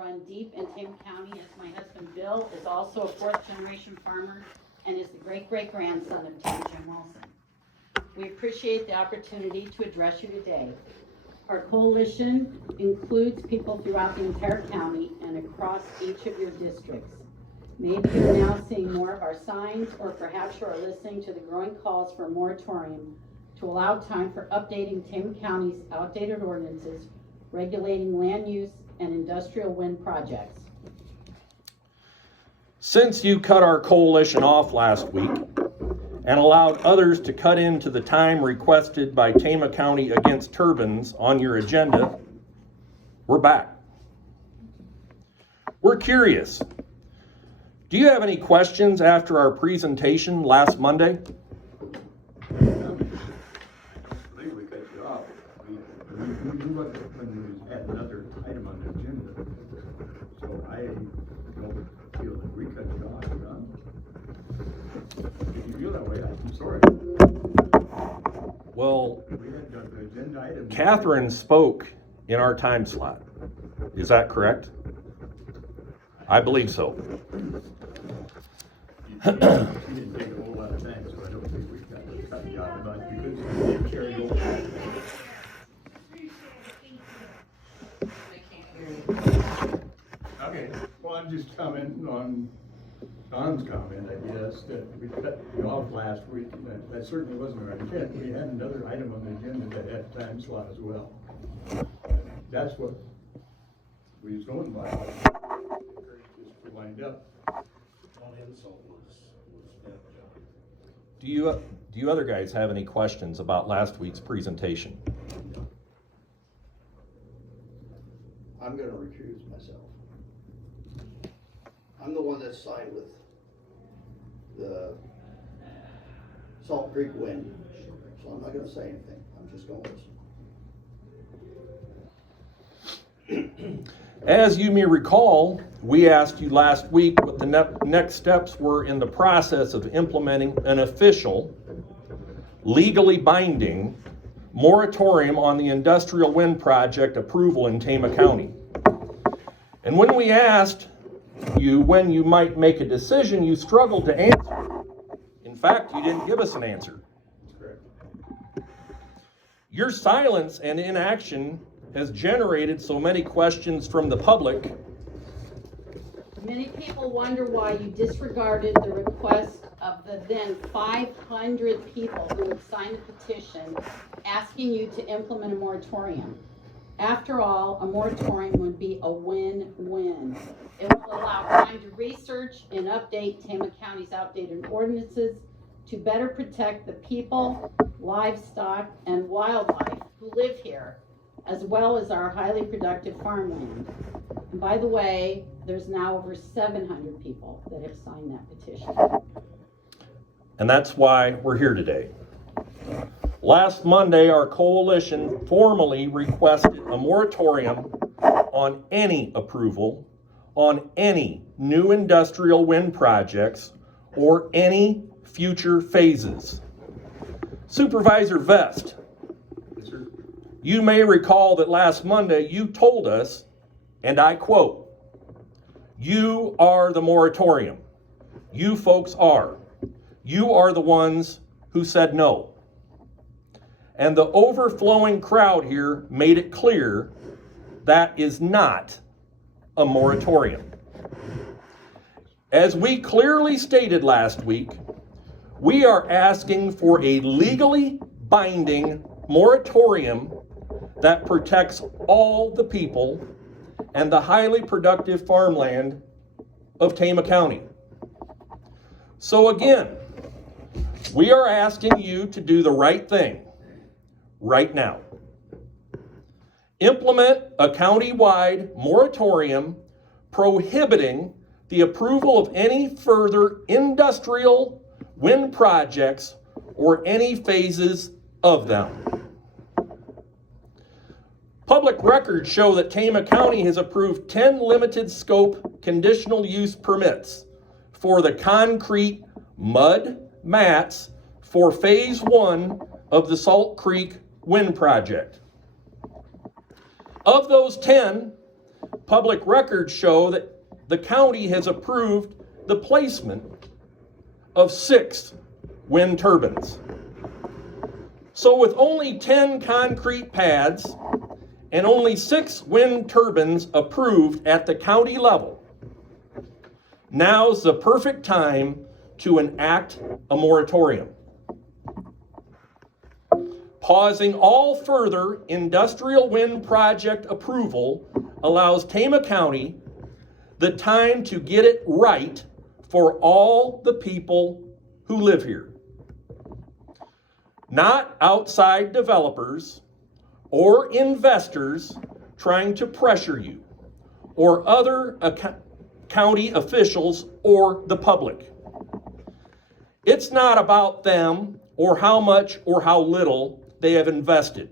run deep in Tama County, as my husband Bill is also a fourth-generation farmer and is the great-great-grandson of Tim Jim Wilson. We appreciate the opportunity to address you today. Our coalition includes people throughout the entire county and across each of your districts. Maybe you're now seeing more of our signs, or perhaps you are listening to the growing calls for a moratorium to allow time for updating Tama County's outdated ordinances regulating land use and industrial wind projects. Since you cut our coalition off last week and allowed others to cut into the time requested by Tama County Against Turbines on your agenda, we're back. We're curious. Do you have any questions after our presentation last Monday? I believe we cut you off. We looked at when we had another item on the agenda, so I don't feel that we cut you off, John. If you feel that way, I'm sorry. Well, We had the agenda item. Catherine spoke in our time slot. Is that correct? I believe so. She didn't take a whole lot of time, so I don't think we cut you off much because you carried over. Okay, well, I'm just commenting on Don's comment, I guess, that we cut you off last week. That certainly wasn't our intent. We had another item on the agenda that had a time slot as well. That's what we was going by. Just to wind up. Do you other guys have any questions about last week's presentation? I'm gonna recuse myself. I'm the one that signed with the Salt Creek Wind, so I'm not gonna say anything. I'm just gonna listen. As you may recall, we asked you last week what the next steps were in the process of implementing an official, legally binding moratorium on the industrial wind project approval in Tama County. And when we asked you when you might make a decision, you struggled to answer. In fact, you didn't give us an answer. That's correct. Your silence and inaction has generated so many questions from the public. Many people wonder why you disregarded the request of the then 500 people who had signed a petition asking you to implement a moratorium. After all, a moratorium would be a win-win. It will allow time to research and update Tama County's outdated ordinances to better protect the people, livestock, and wildlife who live here, as well as our highly productive farmland. And by the way, there's now over 700 people that have signed that petition. And that's why we're here today. Last Monday, our coalition formally requested a moratorium on any approval on any new industrial wind projects or any future phases. Supervisor Vest, Yes, sir. you may recall that last Monday you told us, and I quote, "You are the moratorium. You folks are. You are the ones who said no." And the overflowing crowd here made it clear that is not a moratorium. As we clearly stated last week, we are asking for a legally binding moratorium that protects all the people and the highly productive farmland of Tama County. So again, we are asking you to do the right thing right now. Implement a county-wide moratorium prohibiting the approval of any further industrial wind projects or any phases of them. Public records show that Tama County has approved 10 limited scope conditional use permits for the concrete mud mats for phase 1 of the Salt Creek Wind Project. Of those 10, public records show that the county has approved the placement of 6 wind turbines. So with only 10 concrete pads and only 6 wind turbines approved at the county level, now's the perfect time to enact a moratorium. Pausing all further industrial wind project approval allows Tama County the time to get it right for all the people who live here. Not outside developers or investors trying to pressure you, or other county officials or the public. It's not about them or how much or how little they have invested.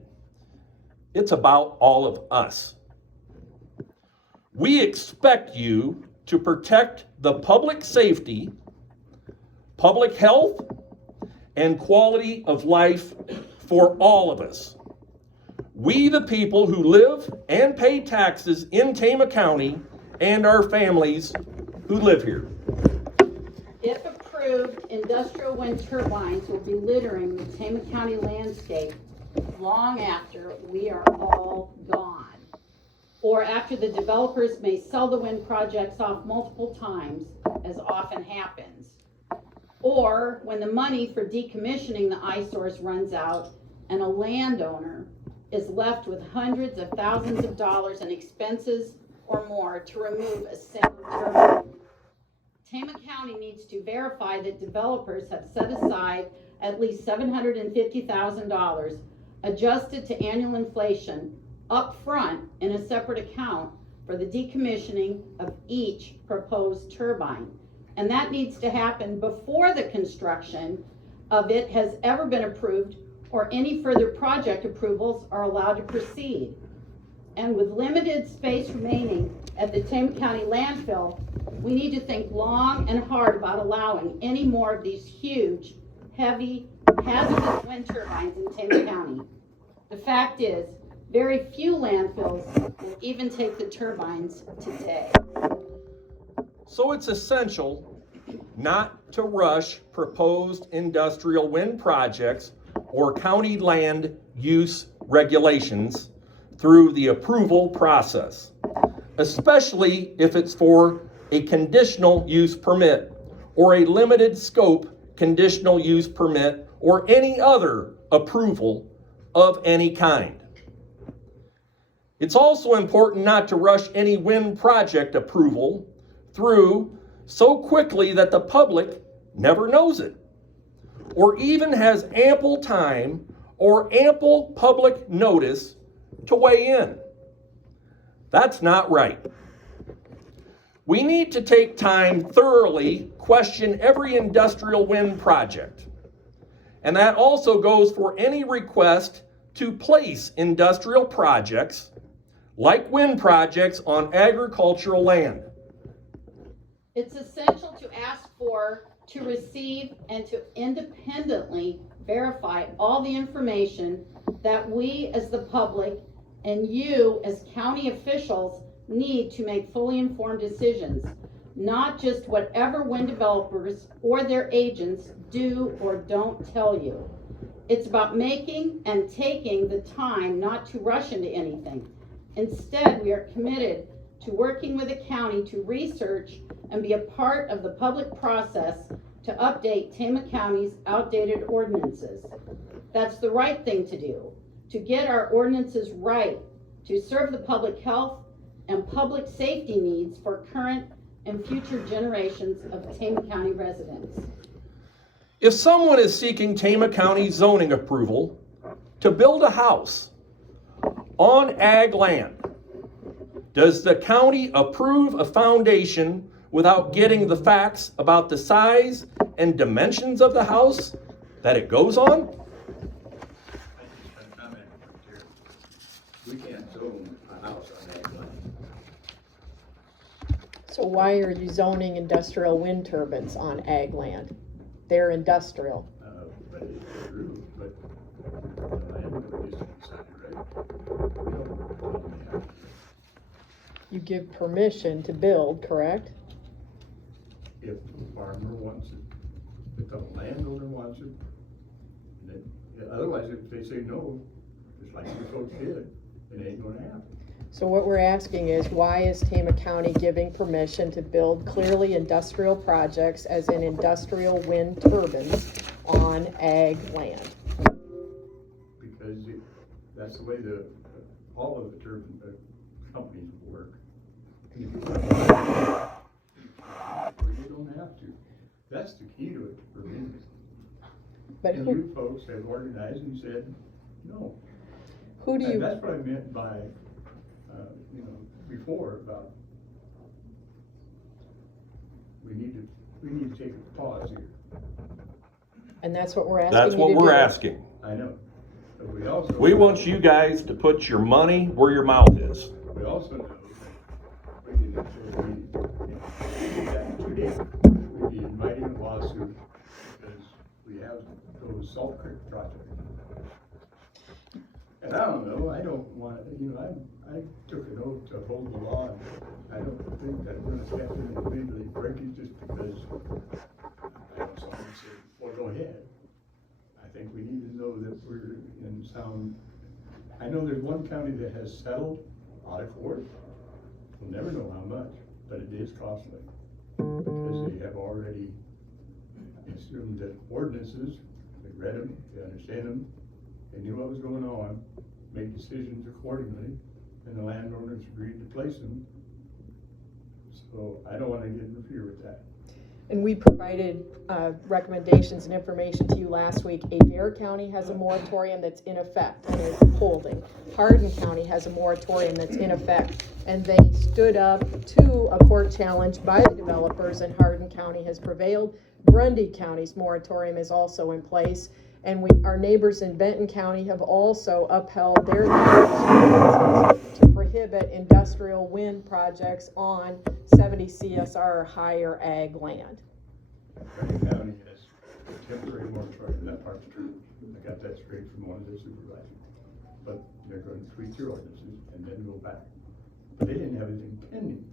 It's about all of us. We expect you to protect the public safety, public health, and quality of life for all of us. We, the people who live and pay taxes in Tama County, and our families who live here. If approved, industrial wind turbines will be littering the Tama County landscape long after we are all gone, or after the developers may sell the wind projects off multiple times, as often happens, or when the money for decommissioning the eyesores runs out and a landowner is left with hundreds of thousands of dollars in expenses or more to remove a single turbine. Tama County needs to verify that developers have set aside at least $750,000 adjusted to annual inflation up front in a separate account for the decommissioning of each proposed turbine. And that needs to happen before the construction of it has ever been approved or any further project approvals are allowed to proceed. And with limited space remaining at the Tama County landfill, we need to think long and hard about allowing any more of these huge, heavy, hazardous wind turbines in Tama County. The fact is, very few landfills will even take the turbines today. So it's essential not to rush proposed industrial wind projects or county land use regulations through the approval process, especially if it's for a conditional use permit or a limited scope conditional use permit or any other approval of any kind. It's also important not to rush any wind project approval through so quickly that the public never knows it, or even has ample time or ample public notice to weigh in. That's not right. We need to take time thoroughly question every industrial wind project. And that also goes for any request to place industrial projects like wind projects on agricultural land. It's essential to ask for, to receive, and to independently verify all the information that we as the public and you as county officials need to make fully informed decisions, not just whatever wind developers or their agents do or don't tell you. It's about making and taking the time not to rush into anything. Instead, we are committed to working with the county to research and be a part of the public process to update Tama County's outdated ordinances. That's the right thing to do, to get our ordinances right, to serve the public health and public safety needs for current and future generations of Tama County residents. If someone is seeking Tama County zoning approval to build a house on ag land, does the county approve a foundation without getting the facts about the size and dimensions of the house that it goes on? We can't zone a house on that land. So why are you zoning industrial wind turbines on ag land? They're industrial. But it's true, but the land is inside, right? You give permission to build, correct? If the farmer wants it, if the landowner wants it, then, otherwise, if they say no, just like you folks did, it ain't gonna happen. So what we're asking is, why is Tama County giving permission to build clearly industrial projects, as in industrial wind turbines, on ag land? Because that's the way all of the turbine companies work. Or you don't have to. That's the key to it for me. But And who, you folks have organized and said, no. who do And you, that's what I meant by, before about, we need to take a pause here. and that's what we're asking you That's to what we're do. asking. I know, but we also. We want you guys to put your money where your mouth is. We also know, bringing it to a meeting, that today, we'd be inviting a lawsuit because we have those Salt Creek projects. And I don't know, I don't want, I took an oath to hold the law, and I don't think that we're gonna step in and legally break it just because I know someone said, well, go ahead. I think we need to know that we're in sound. I know there's one county that has settled out of court. We'll never know how much, but it is costly. Because they have already assumed that ordinances, they read them, they understand them, they knew what was going on, made decisions accordingly, and the landowners agreed to place them. So I don't want to interfere with that. And we provided recommendations and information to you last week. Adair County has a moratorium that's in effect and is holding. Hardin County has a moratorium that's in effect, and they stood up to a court challenge by the developers, and Hardin County has prevailed. Grundy County's moratorium is also in place, and our neighbors in Benton County have also upheld their to prohibit industrial wind projects on 70 CSR or higher ag land. County County has a temporary moratorium, that part's true. I got that straight from one of the supervisors. But they're going to tweak their ordinances and then go back. But they didn't have anything pending.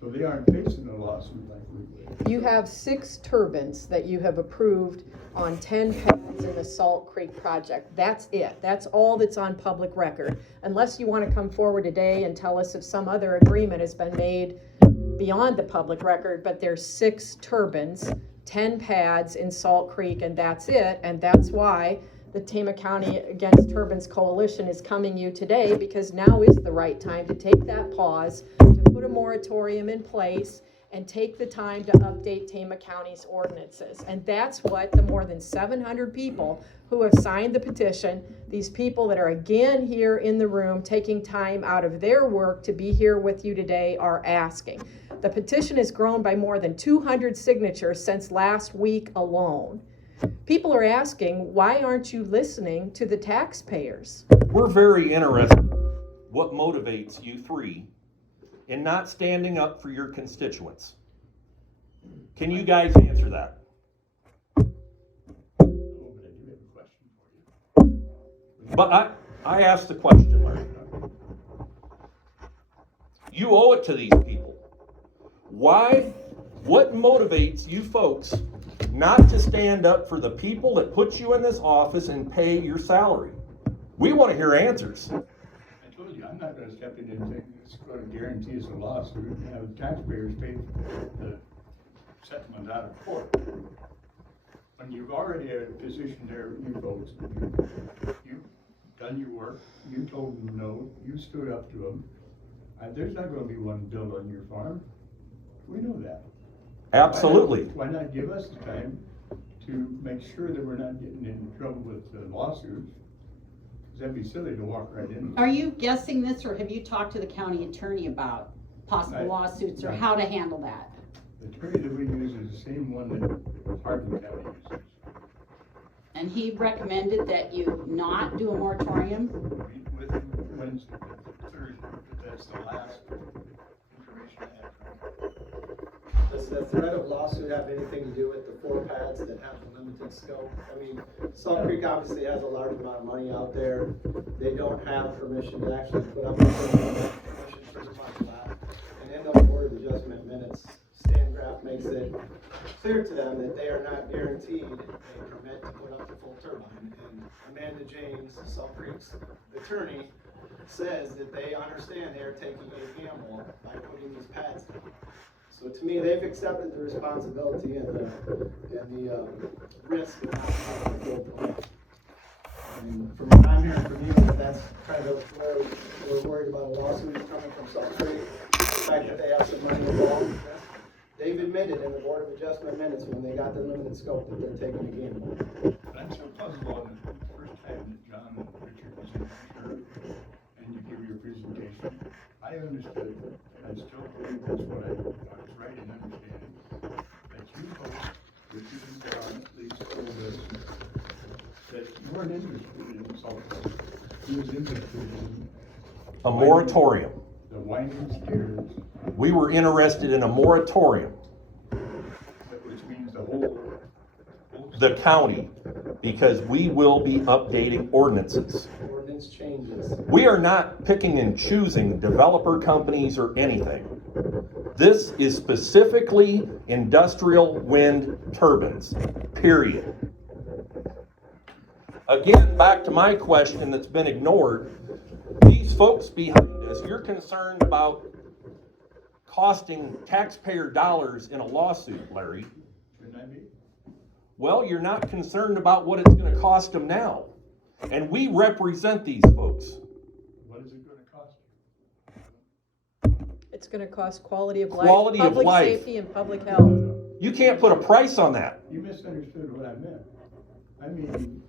So they aren't facing a lawsuit like we did. You have 6 turbines that you have approved on 10 pads in the Salt Creek project. That's it. That's all that's on public record. Unless you want to come forward today and tell us if some other agreement has been made beyond the public record, but there's 6 turbines, 10 pads in Salt Creek, and that's it. And that's why the Tama County Against Turbines Coalition is coming you today, because now is the right time to take that pause, to put a moratorium in place, and take the time to update Tama County's ordinances. And that's what the more than 700 people who have signed the petition, these people that are again here in the room taking time out of their work to be here with you today, are asking. The petition has grown by more than 200 signatures since last week alone. People are asking, why aren't you listening to the taxpayers? We're very interested what motivates you 3 in not standing up for your constituents. Can you guys answer that? Oh, but I do have a question for you. But I asked the question, Larry. You owe it to these people. What motivates you folks not to stand up for the people that put you in this office and pay your salary? We want to hear answers. I told you, I'm not gonna step in anything that's gonna guarantee us a lawsuit and have taxpayers pay the settlement out of court. When you've already had a position there, you folks, you've done your work, you told them no, you stood up to them. There's not gonna be one built on your farm. We know that. Absolutely. Why not give us the time to make sure that we're not getting in trouble with lawsuits? Because that'd be silly to walk right in. Are you guessing this, or have you talked to the county attorney about possible lawsuits or how to handle that? The attorney that we use is the same one that Hardin County uses. And he recommended that you not do a moratorium? With him Wednesday, Thursday, but that's the last information I have from him. Does the threat of lawsuit have anything to do with the 4 pads that have the limited scope? I mean, Salt Creek obviously has a large amount of money out there. They don't have permission to actually put up a permission pretty much that. Board of Adjustment minutes, Stan Graff makes it clear to them that they are not guaranteed a permit to put up the full turbine. And Amanda James, Salt Creek's attorney, says that they understand they are taking a gamble by putting these pads down. So to me, they've accepted the responsibility and the risk of not having a full plan. And from what I'm hearing from you, that's kind of where we're worried about a lawsuit coming from Salt Creek. The fact that they have some money involved. They've admitted in the Board of Adjustment minutes when they got the limited scope that they're taking a gamble. I'm so puzzled on the first time that John and Richard was in here and you give your presentation. I understood, and I still believe that's what I was right in understanding, that you hoped, Richard and John at least told us, that you weren't interested in Salt Lake. He was interested in A moratorium. the winding stairs, We were interested in a moratorium, which means the whole the county, because we will be updating ordinances. Ordinance changes. We are not picking and choosing developer companies or anything. This is specifically industrial wind turbines, period. Again, back to my question that's been ignored. These folks behind us, you're concerned about costing taxpayer dollars in a lawsuit, Larry. shouldn't I be? Well, you're not concerned about what it's going to cost them now. And we represent these folks. What is it gonna cost you? It's gonna cost quality of life, Quality of public life. safety, and public health. You can't put a price on that. You misunderstood what I meant. I mean,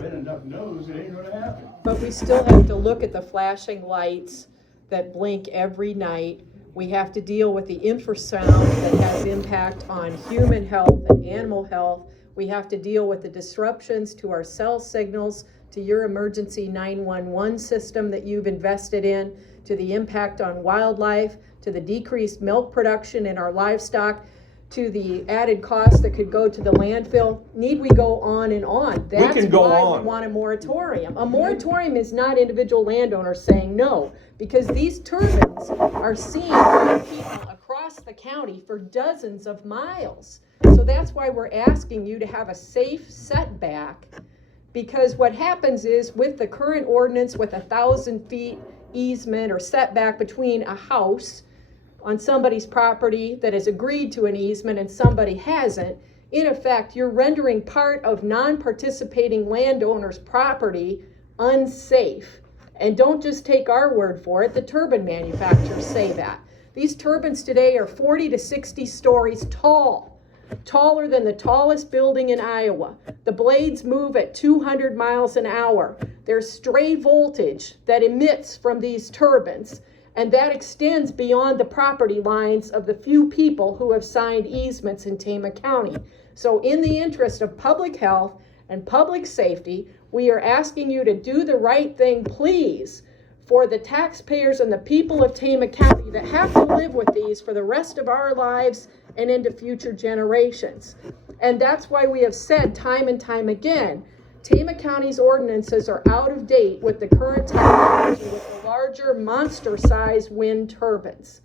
when enough knows, it ain't gonna happen. But we still have to look at the flashing lights that blink every night. We have to deal with the infrasound that has impact on human health and animal health. We have to deal with the disruptions to our cell signals, to your emergency 911 system that you've invested in, to the impact on wildlife, to the decreased milk production in our livestock, to the added costs that could go to the landfill. Need we go on and on? That's can go why on. we want a moratorium. A moratorium is not individual landowners saying no, because these turbines are seen by people across the county for dozens of miles. So that's why we're asking you to have a safe setback, because what happens is with the current ordinance with 1,000 feet easement or setback between a house on somebody's property that has agreed to an easement and somebody hasn't, in effect, you're rendering part of non-participating landowners' property unsafe. And don't just take our word for it, the turbine manufacturers say that. These turbines today are 40 to 60 stories tall, taller than the tallest building in Iowa. The blades move at 200 miles an hour. There's stray voltage that emits from these turbines, and that extends beyond the property lines of the few people who have signed easements in Tama County. So in the interest of public health and public safety, we are asking you to do the right thing, please, for the taxpayers and the people of Tama County that have to live with these for the rest of our lives and into future generations. And that's why we have said time and time again, Tama County's ordinances are out of date with the current technology with the larger monster-sized wind turbines.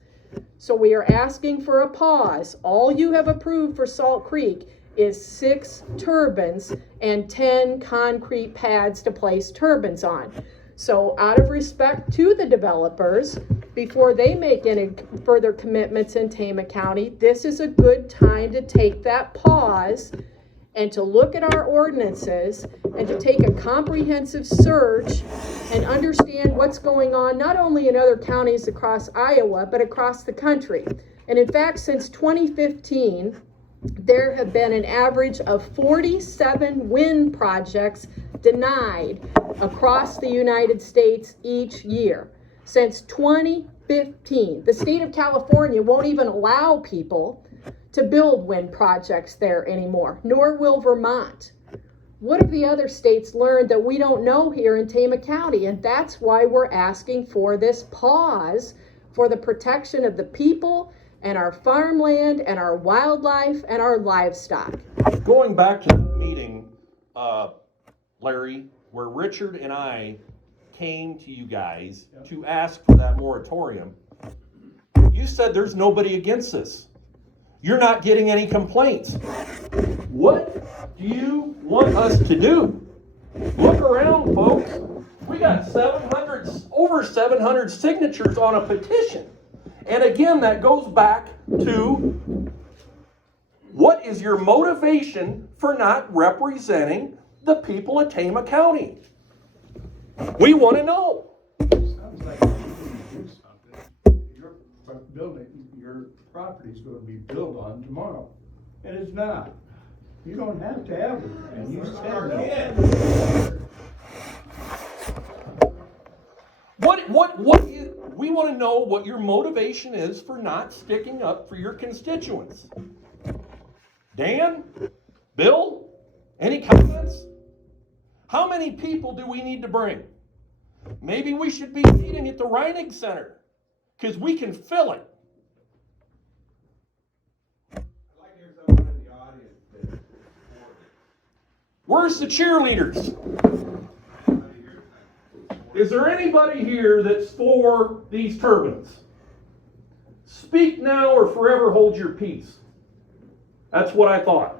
So we are asking for a pause. All you have approved for Salt Creek is 6 turbines and 10 concrete pads to place turbines on. So out of respect to the developers, before they make any further commitments in Tama County, this is a good time to take that pause and to look at our ordinances and to take a comprehensive search and understand what's going on, not only in other counties across Iowa, but across the country. And in fact, since 2015, there have been an average of 47 wind projects denied across the United States each year. Since 2015, the state of California won't even allow people to build wind projects there anymore, nor will Vermont. What have the other states learned that we don't know here in Tama County? And that's why we're asking for this pause for the protection of the people and our farmland and our wildlife and our livestock. Going back to the meeting, Larry, where Richard and I came to you guys to ask for that moratorium, you said there's nobody against this. You're not getting any complaints. What do you want us to do? Look around, folks. We got over 700 signatures on a petition. And again, that goes back to what is your motivation for not representing the people of Tama County? We want to know. Sounds like you need to do something. Your building, your property's gonna be built on tomorrow, and it's not. You don't have to have it, and you said no. We want to know what your motivation is for not sticking up for your constituents. Dan? Bill? Any comments? How many people do we need to bring? Maybe we should be meeting at the Reinig Center, because we can fill it. I'd like to hear someone in the audience that Where's the cheerleaders? Is there anybody here that's for these turbines? Speak now or forever hold your peace. That's what I thought.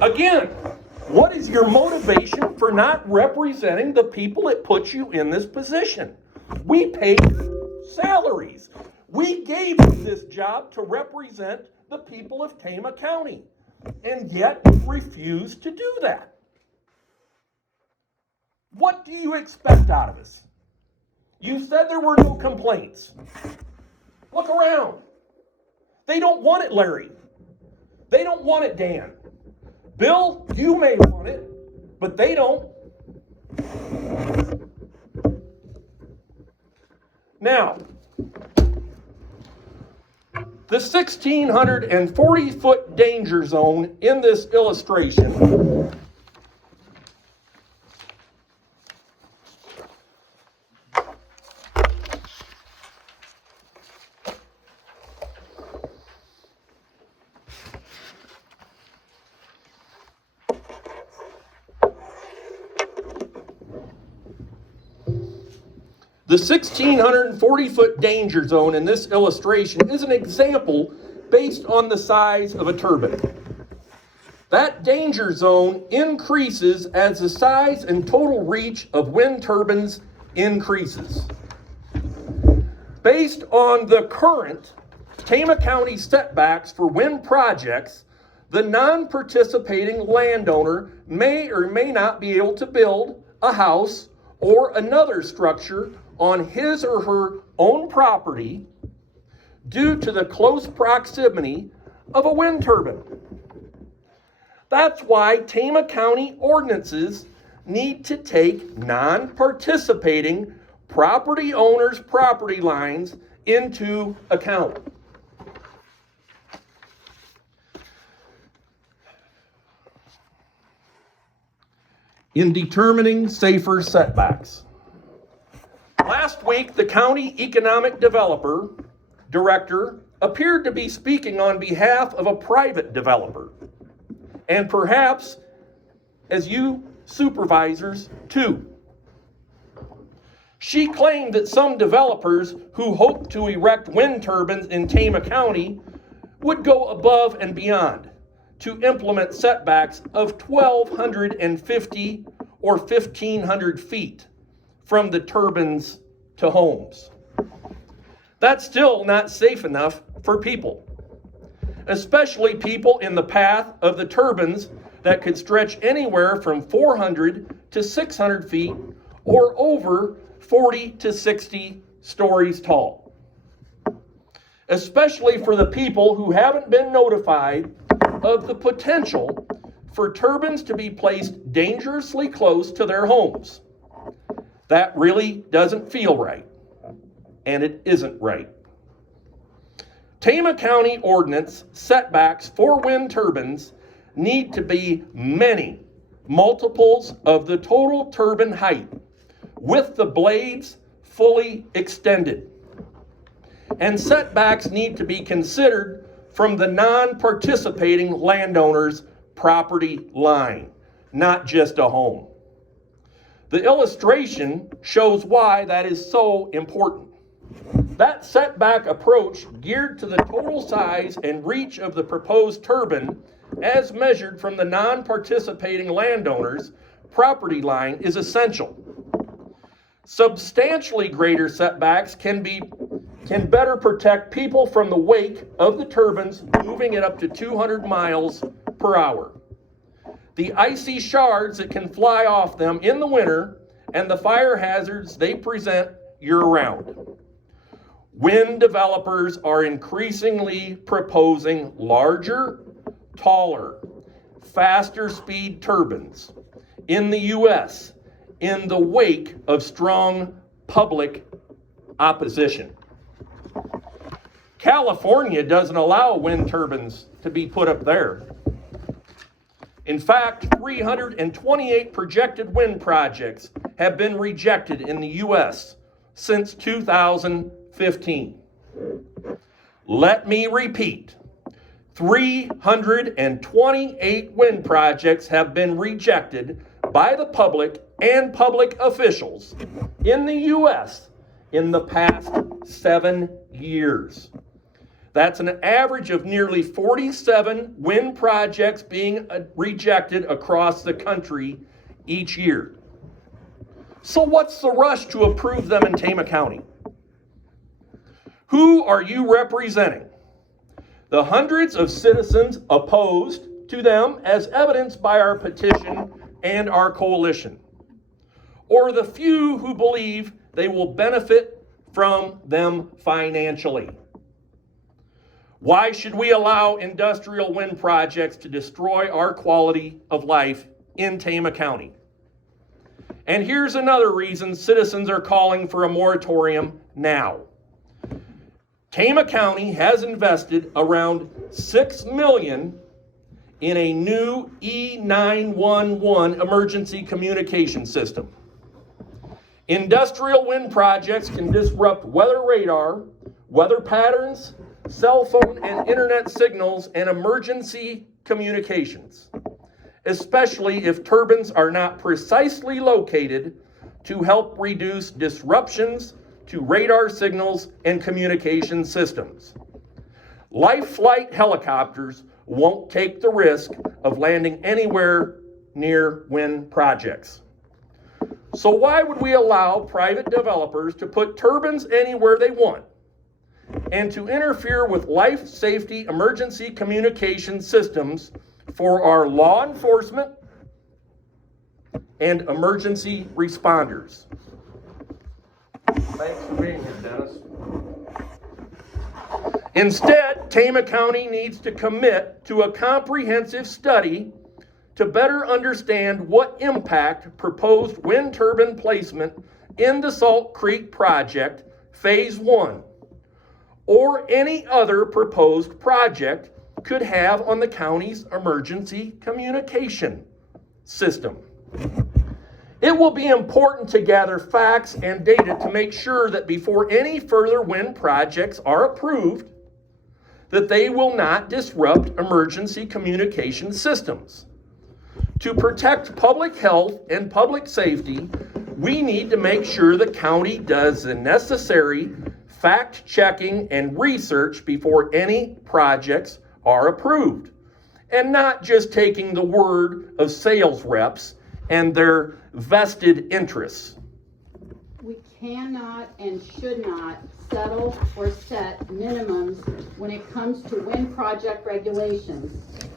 Again, what is your motivation for not representing the people that put you in this position? We paid salaries. We gave you this job to represent the people of Tama County, and yet you refuse to do that. What do you expect out of us? You said there were no complaints. Look around. They don't want it, Larry. They don't want it, Dan. Bill, you may want it, but they don't. Now, the 1,640-foot danger zone in this illustration The 1,640-foot danger zone in this illustration is an example based on the size of a turbine. That danger zone increases as the size and total reach of wind turbines increases. Based on the current Tama County setbacks for wind projects, the non-participating landowner may or may not be able to build a house or another structure on his or her own property due to the close proximity of a wind turbine. That's why Tama County ordinances need to take non-participating property owners' property lines into account. In determining safer setbacks. Last week, the county economic director appeared to be speaking on behalf of a private developer, and perhaps as you supervisors too. She claimed that some developers who hope to erect wind turbines in Tama County would go above and beyond to implement setbacks of 1,250 or 1,500 feet from the turbines to homes. That's still not safe enough for people, especially people in the path of the turbines that could stretch anywhere from 400 to 600 feet or over 40 to 60 stories tall. Especially for the people who haven't been notified of the potential for turbines to be placed dangerously close to their homes. That really doesn't feel right, and it isn't right. Tama County ordinance setbacks for wind turbines need to be many multiples of the total turbine height, with the blades fully extended. And setbacks need to be considered from the non-participating landowner's property line, not just a home. The illustration shows why that is so important. That setback approach geared to the total size and reach of the proposed turbine as measured from the non-participating landowner's property line is essential. Substantially greater setbacks can better protect people from the wake of the turbines moving at up to 200 miles per hour. The icy shards that can fly off them in the winter and the fire hazards they present year-round. Wind developers are increasingly proposing larger, taller, faster speed turbines in the U.S. in the wake of strong public opposition. California doesn't allow wind turbines to be put up there. In fact, 328 projected wind projects have been rejected in the U.S. since 2015. Let me repeat. 328 wind projects have been rejected by the public and public officials in the U.S. in the past 7 years. That's an average of nearly 47 wind projects being rejected across the country each year. So what's the rush to approve them in Tama County? Who are you representing? The hundreds of citizens opposed to them as evidenced by our petition and our coalition, or the few who believe they will benefit from them financially? Why should we allow industrial wind projects to destroy our quality of life in Tama County? And here's another reason citizens are calling for a moratorium now. Tama County has invested around $6 million in a new E911 emergency communication system. Industrial wind projects can disrupt weather radar, weather patterns, cell phone and internet signals, and emergency communications, especially if turbines are not precisely located to help reduce disruptions to radar signals and communication systems. Life flight helicopters won't take the risk of landing anywhere near wind projects. So why would we allow private developers to put turbines anywhere they want and to interfere with life safety emergency communication systems for our law enforcement and emergency responders? Thanks for being here, Dennis. Instead, Tama County needs to commit to a comprehensive study to better understand what impact proposed wind turbine placement in the Salt Creek Project Phase 1 or any other proposed project could have on the county's emergency communication system. It will be important to gather facts and data to make sure that before any further wind projects are approved, that they will not disrupt emergency communication systems. To protect public health and public safety, we need to make sure the county does the necessary fact-checking and research before any projects are approved, and not just taking the word of sales reps and their vested interests. We cannot and should not settle or set minimums when it comes to wind project regulations,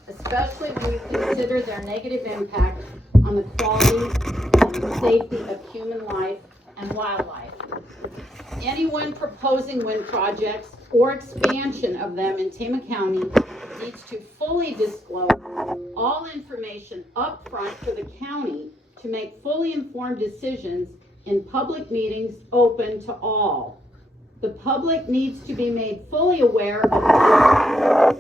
especially when we consider their negative impact on the quality and safety of human life and wildlife. Anyone proposing wind projects or expansion of them in Tama County needs to fully disclose all information up front for the county to make fully informed decisions in public meetings open to all. The public needs to be made fully aware of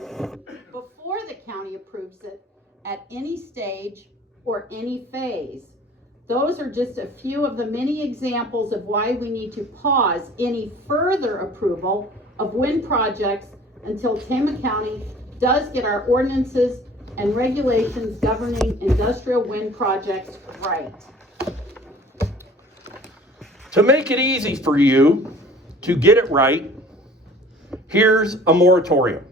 before the county approves it at any stage or any phase. Those are just a few of the many examples of why we need to pause any further approval of wind projects until Tama County does get our ordinances and regulations governing industrial wind projects right. To make it easy for you to get it right, here's a moratorium.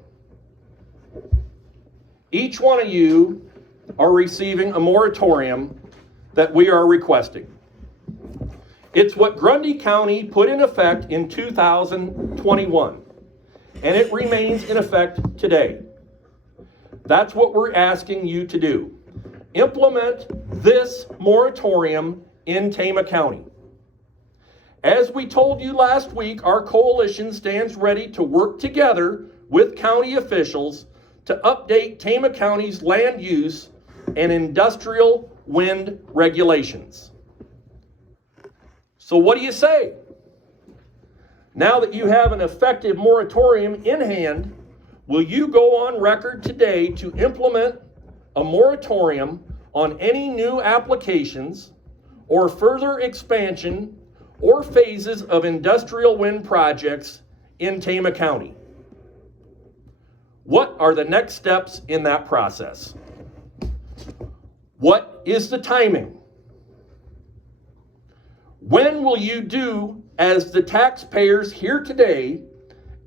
Each one of you are receiving a moratorium that we are requesting. It's what Grundy County put in effect in 2021, and it remains in effect today. That's what we're asking you to do. Implement this moratorium in Tama County. As we told you last week, our coalition stands ready to work together with county officials to update Tama County's land use and industrial wind regulations. So what do you say? Now that you have an effective moratorium in hand, will you go on record today to implement a moratorium on any new applications or further expansion or phases of industrial wind projects in Tama County? What are the next steps in that process? What is the timing? When will you do as the taxpayers here today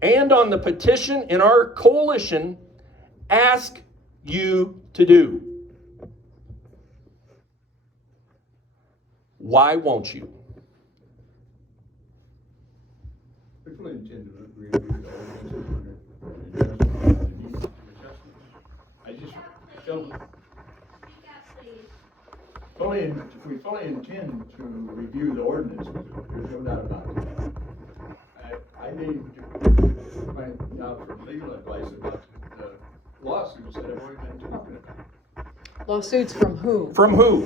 and on the petition in our coalition ask you to do? Why won't you? We fully intend to agree with the ordinances. I just don't. We fully intend to review the ordinances, there's no doubt about it. I need to find out from legal advice about the lawsuits that have already been talking about. Lawsuits from whom? From who?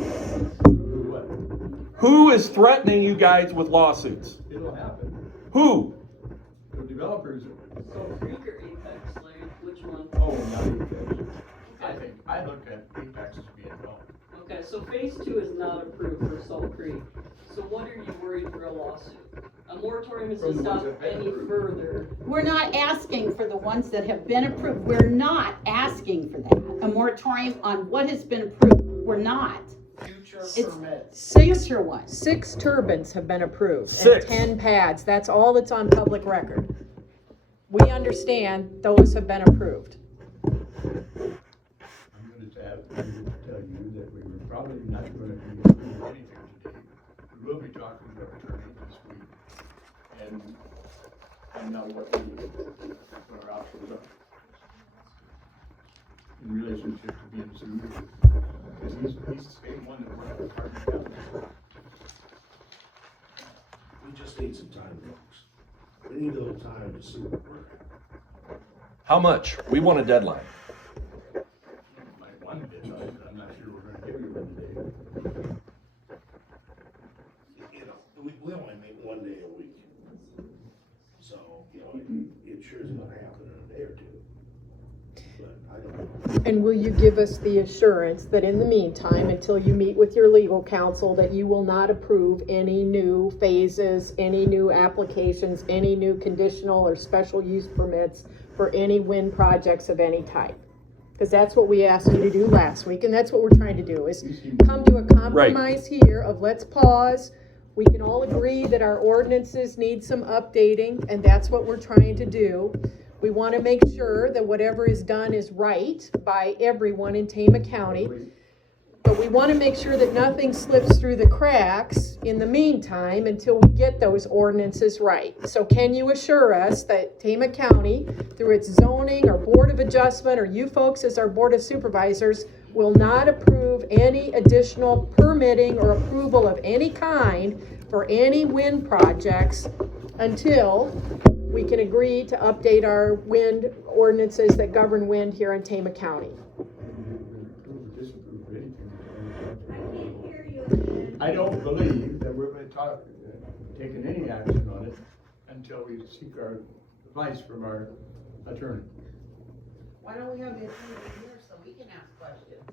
What? Who is threatening you guys with lawsuits? It'll happen. Who? The developers. Salt Creek or Apex, Larry? Which one? Oh, not Apex. I look at Apex as being wrong. Okay, so phase 2 is not approved for Salt Creek. So what are you worried for a lawsuit? A moratorium is to From the stop ones that have any been approved. further. We're not asking for the ones that have been approved. We're not asking for that. A moratorium on what has been approved. We're not. Future It's permits. future ones. 6 turbines have been approved. 6. And 10 pads. That's all that's on public record. We understand those have been approved. I'm going to tell you that we were probably not going to be approving anything today. We will be talking to our attorney this week and find out what our options are in relationship to being sued. Because he's the same one that we're having a hard time. We just need some time, folks. We need a little time to see what we're. How much? We want a deadline. Might want to bid on it, but I'm not sure we're going to give you one today. You know, we only meet one day a week. So, you know, it sure is gonna happen in a day or two. But I don't know. And will you give us the assurance that in the meantime, until you meet with your legal counsel, that you will not approve any new phases, any new applications, any new conditional or special use permits for any wind projects of any type? Because that's what we asked you to do last week, and that's what we're trying to do, is come to a compromise here of let's pause. We can all agree that our ordinances need some updating, and that's what we're trying to do. We want to make sure that whatever is done is right by everyone in Tama County. But we want to make sure that nothing slips through the cracks in the meantime until we get those ordinances right. So can you assure us that Tama County, through its zoning or Board of Adjustment, or you folks as our Board of Supervisors, will not approve any additional permitting or approval of any kind for any wind projects until we can agree to update our wind ordinances that govern wind here in Tama County? I don't believe that we're going to taking any action on it until we seek our advice from our attorney. Why don't we have the attorney here so we can ask questions?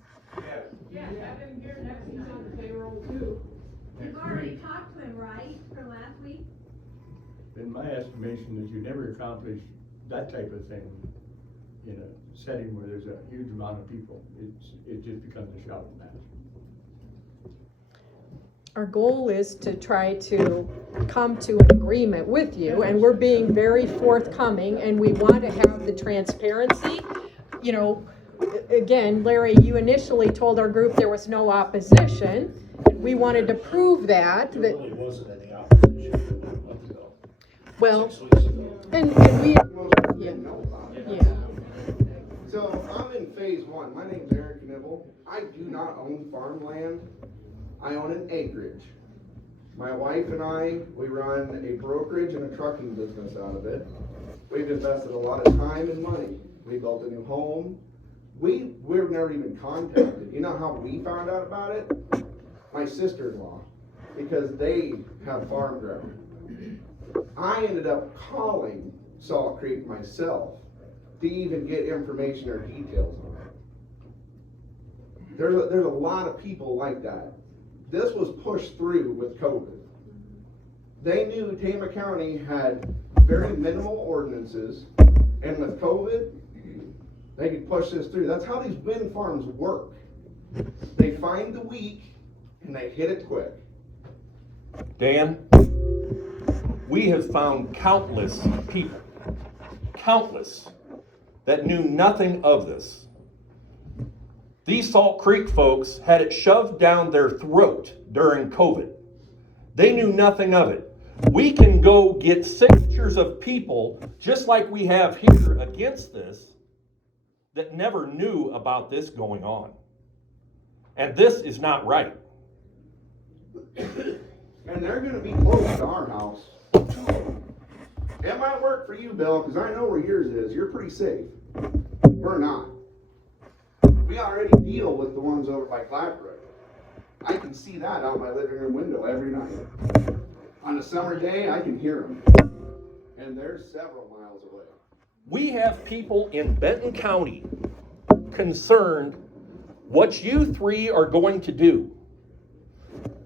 Yeah, have him here next, he's on the payroll too. You've already talked to him, right, from last week? In my estimation is you never accomplish that type of thing in a setting where there's a huge amount of people. It just becomes a shouting match. Our goal is to try to come to an agreement with you, and we're being very forthcoming, and we want to have the transparency. You know, again, Larry, you initially told our group there was no opposition, and we wanted to prove that. There really wasn't any opposition a month ago, Well, 6 weeks ago. and we, yeah, yeah. So I'm in phase one. My name's Eric Nibble. I do not own farmland. I own an acreage. My wife and I, we run a brokerage and a trucking business out of it. We've invested a lot of time and money. We built a new home. We were never even contacted. You know how we found out about it? My sister-in-law, because they have farm ground. I ended up calling Salt Creek myself to even get information or details on it. There's a lot of people like that. This was pushed through with COVID. They knew Tama County had very minimal ordinances, and with COVID, they could push this through. That's how these wind farms work. They find the weak, and they hit it quick. Dan, we have found countless people, that knew nothing of this. These Salt Creek folks had it shoved down their throat during COVID. They knew nothing of it. We can go get signatures of people, just like we have here against this, that never knew about this going on. And this is not right. And they're gonna be close to our house. It might work for you, Bill, because I know where yours is. You're pretty safe. We're not. We already deal with the ones over by Gladbrook. I can see that out my living room window every night. On a summer day, I can hear them. And they're several miles away. We have people in Benton County concerned what you three are going to do,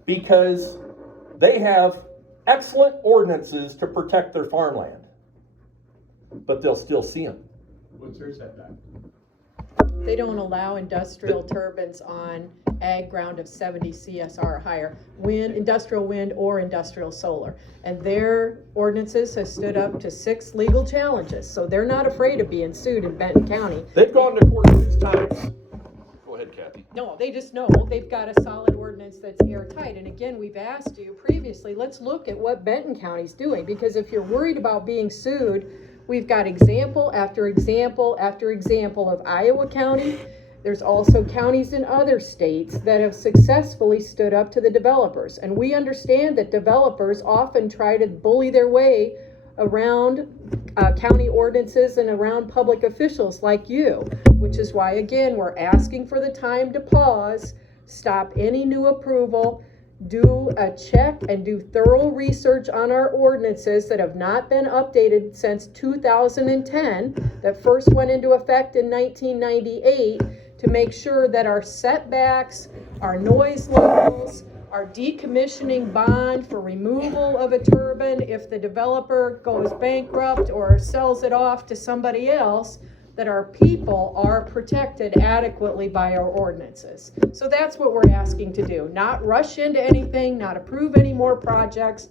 because they have excellent ordinances to protect their farmland, but they'll still see them. What's their setback? They don't allow industrial turbines on ag ground of 70 CSR or higher, wind, industrial wind or industrial solar. And their ordinances have stood up to 6 legal challenges, so they're not afraid of being sued in Benton County. They've gone to court 6 times. Go ahead, Kathy. No, they just know they've got a solid ordinance that's airtight. And again, we've asked you previously, let's look at what Benton County's doing, because if you're worried about being sued, we've got example after example after example of Iowa County. There's also counties in other states that have successfully stood up to the developers. And we understand that developers often try to bully their way around county ordinances and around public officials like you, which is why, again, we're asking for the time to pause, stop any new approval, do a check and do thorough research on our ordinances that have not been updated since 2010, that first went into effect in 1998, to make sure that our setbacks, our noise levels, our decommissioning bond for removal of a turbine if the developer goes bankrupt or sells it off to somebody else, that our people are protected adequately by our ordinances. So that's what we're asking to do. Not rush into anything, not approve any more projects.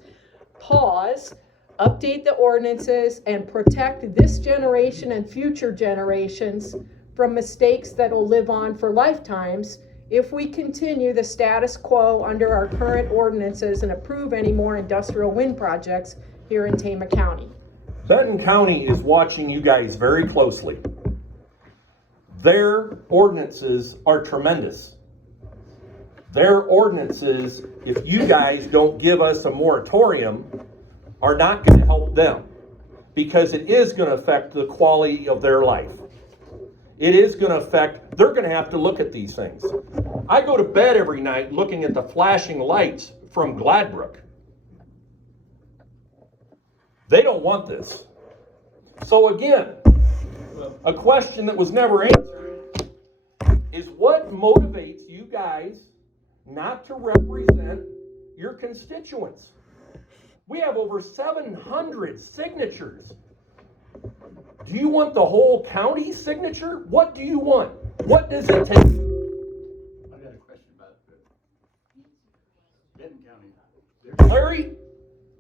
Pause, update the ordinances, and protect this generation and future generations from mistakes that'll live on for lifetimes if we continue the status quo under our current ordinances and approve any more industrial wind projects here in Tama County. Benton County is watching you guys very closely. Their ordinances are tremendous. Their ordinances, if you guys don't give us a moratorium, are not going to help them, because it is going to affect the quality of their life. It is going to affect, they're going to have to look at these things. I go to bed every night looking at the flashing lights from Gladbrook. They don't want this. So again, a question that was never answered is, what motivates you guys not to represent your constituents? We have over 700 signatures. Do you want the whole county's signature? What do you want? What does it take? I got a question about the Benton Larry,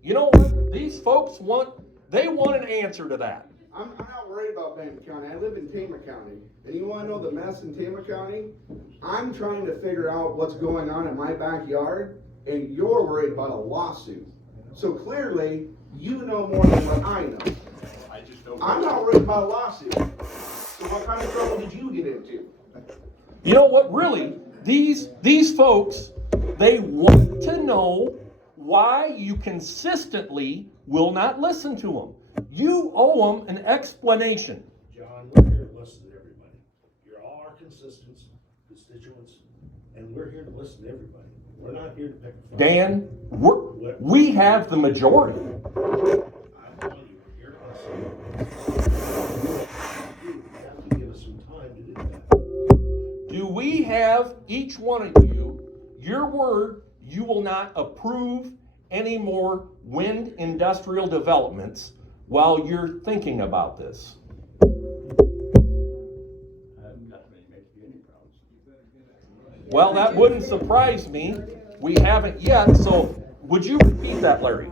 you know what? These folks want an answer to that. I'm not worried about Benton County. I live in Tama County. And you wanna know the mess in Tama County? I'm trying to figure out what's going on in my backyard, and you're worried about a lawsuit. So clearly, you know more than what I know. I just don't. I'm not worried about a lawsuit. So what kind of trouble did you get into? You know what? Really, these folks, they want to know why you consistently will not listen to them. You owe them an explanation. John, we're here to listen to everybody. You're all our constituents, and we're here to listen to everybody. We're not here to pick a fight. Dan, we have the majority. I'm telling you, we're here to listen. You have to give us some time to do that. Do we have, each one of you, your word, you will not approve any more wind industrial developments while you're thinking about this? I haven't got any problems. Well, that wouldn't surprise me. We haven't yet, so would you repeat that, Larry? I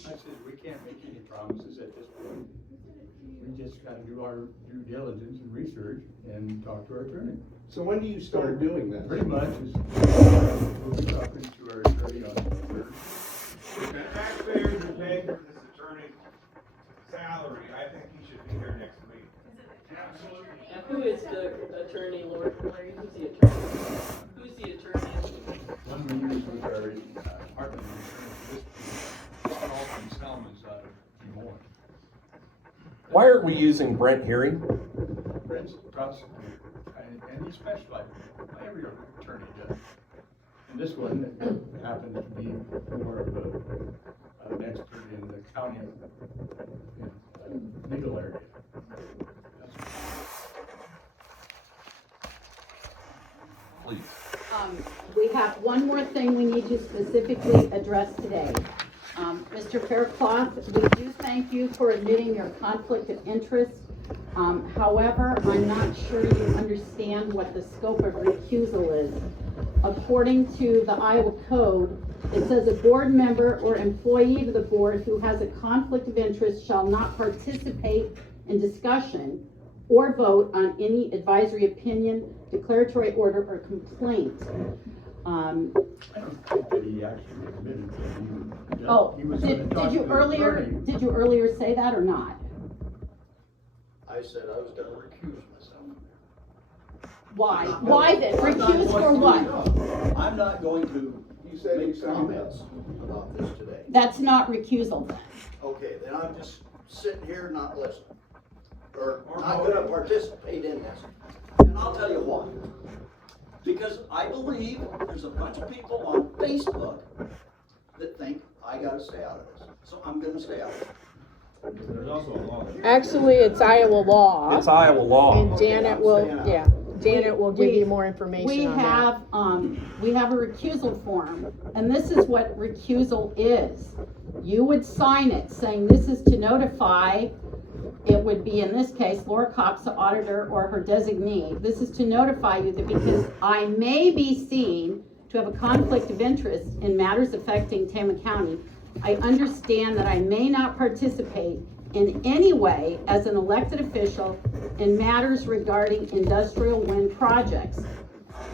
said, we can't make any promises at this point. We just gotta do our due diligence and research and talk to our attorney. So when do you start doing that? Pretty much is, we'll be talking to our attorney on the third. If the taxpayers are paying for this attorney's salary, I think he should be here next week. Absolutely. Now, who is the attorney, Lord? Larry, who's the attorney? Who's the attorney? One we use with our department of insurance, this call from Selma's out of Des Moines. Why aren't we using Brent Hearing? Brent's a prosecutor, and he specializes, every attorney does. And this one happened to be more of an expert in the county legal area. Please. We have one more thing we need to specifically address today. Mr. Faircloth, we do thank you for admitting your conflict of interest. However, I'm not sure you understand what the scope of recusal is. According to the Iowa Code, it says a board member or employee of the board who has a conflict of interest shall not participate in discussion or vote on any advisory opinion, declaratory order, or complaint. I don't think that he actually admitted that he. Oh, he was gonna talk did you to the attorney. did you earlier say that or not? I said I was gonna recuse myself. Why? Why then? Recuse for what? I'm not going to You said you make said comments about this today. That's not recusal then. Okay, then I'm just sitting here not listening, or not gonna participate in this. And I'll tell you why. Because I believe there's a bunch of people on Facebook that think I gotta stay out of this. So I'm gonna stay out of it. There's also a law. Actually, it's Iowa law. It's Iowa law. And Janet will, yeah, Janet will give you more information We on that. have a recusal form, and this is what recusal is. You would sign it saying this is to notify, it would be in this case, Laura Cox, the auditor, or her designee. This is to notify you that because I may be seen to have a conflict of interest in matters affecting Tama County, I understand that I may not participate in any way as an elected official in matters regarding industrial wind projects.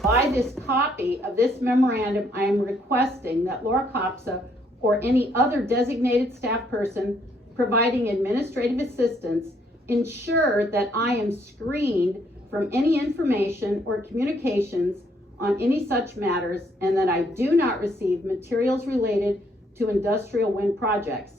By this copy of this memorandum, I am requesting that Laura Copsa or any other designated staff person providing administrative assistance ensure that I am screened from any information or communications on any such matters, and that I do not receive materials related to industrial wind projects.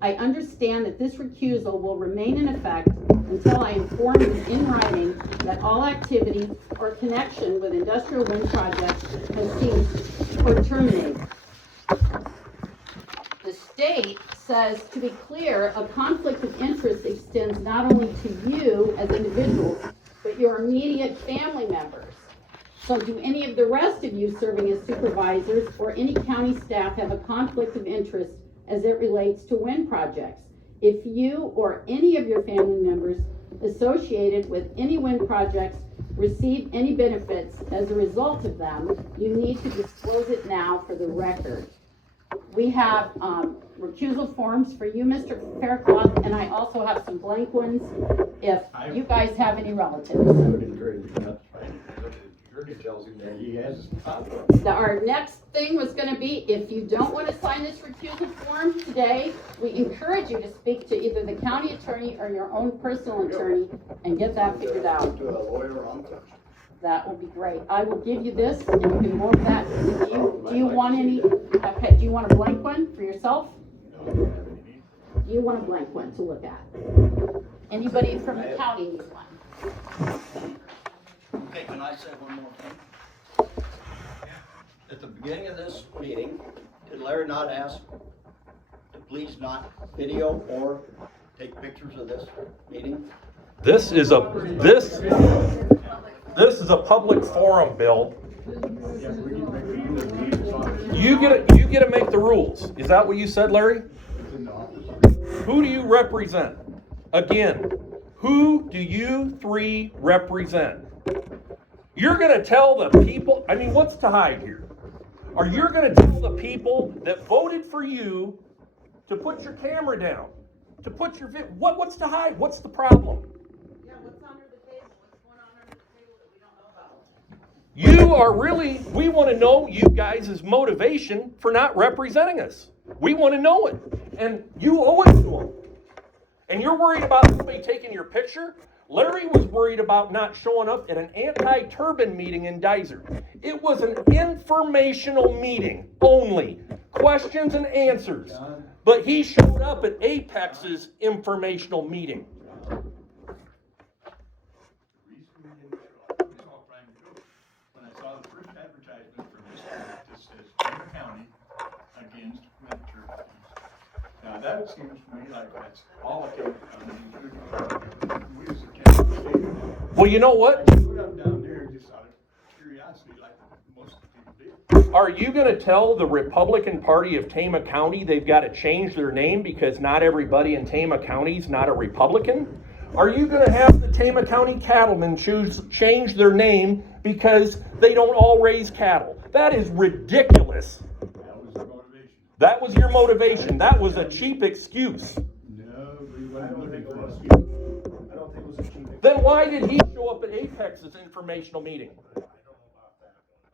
I understand that this recusal will remain in effect until I inform you in writing that all activity or connection with industrial wind projects has ceased or terminated. The state says, to be clear, a conflict of interest extends not only to you as individuals, but your immediate family members. So do any of the rest of you serving as supervisors or any county staff have a conflict of interest as it relates to wind projects? If you or any of your family members associated with any wind projects receive any benefits as a result of them, you need to disclose it now for the record. We have recusal forms for you, Mr. Faircloth, and I also have some blank ones if you guys have any relatives. I would encourage you not to find it, but the attorney tells him that he has conflict. Our next thing was gonna be, if you don't wanna sign this recusal form today, we encourage you to speak to either the county attorney or your own personal attorney and get that figured out. To a lawyer on question. That will be great. I will give you this and you can mark that. Do you want any, okay, do you want a blank one for yourself? Do you want a blank one to look at? Anybody from the county need one? Okay, can I say one more thing? At the beginning of this meeting, did Larry not ask to please not video or take pictures of this meeting? This is a public forum, Bill. Yeah, we can make the rules on it. You get to make the rules. Is that what you said, Larry? It's in the office. Who do you represent? Again, who do you three represent? You're going to tell the people, I mean, what's to hide here? Are you going to tell the people that voted for you to put your camera down, to put your what's to hide? What's the problem? Yeah, what's under the table? What's going on under the table that we don't know about? You are really, we want to know you guys' motivation for not representing us. We want to know it. And you owe it to them. And you're worried about somebody taking your picture? Larry was worried about not showing up at an anti-turbine meeting in Dizer. It was an informational meeting only. Questions and answers. But he showed up at Apex's informational meeting. The reason we didn't show up, we all trying to do it. When I saw the first advertisement for this, it says Tama County Against Turbines. Now that seems to me like that's all it takes. We as a county state. Well, you know what? I put up down there just out of curiosity, like most people did. Are you going to tell the Republican Party of Tama County they've got to change their name because not everybody in Tama County is not a Republican? Are you going to have the Tama County cattlemen change their name because they don't all raise cattle? That is ridiculous. That was the motivation. That was your motivation. That was a cheap excuse. No, we wasn't looking for a speech. I don't think it was a cheap. Then why did he show up at Apex's informational meeting?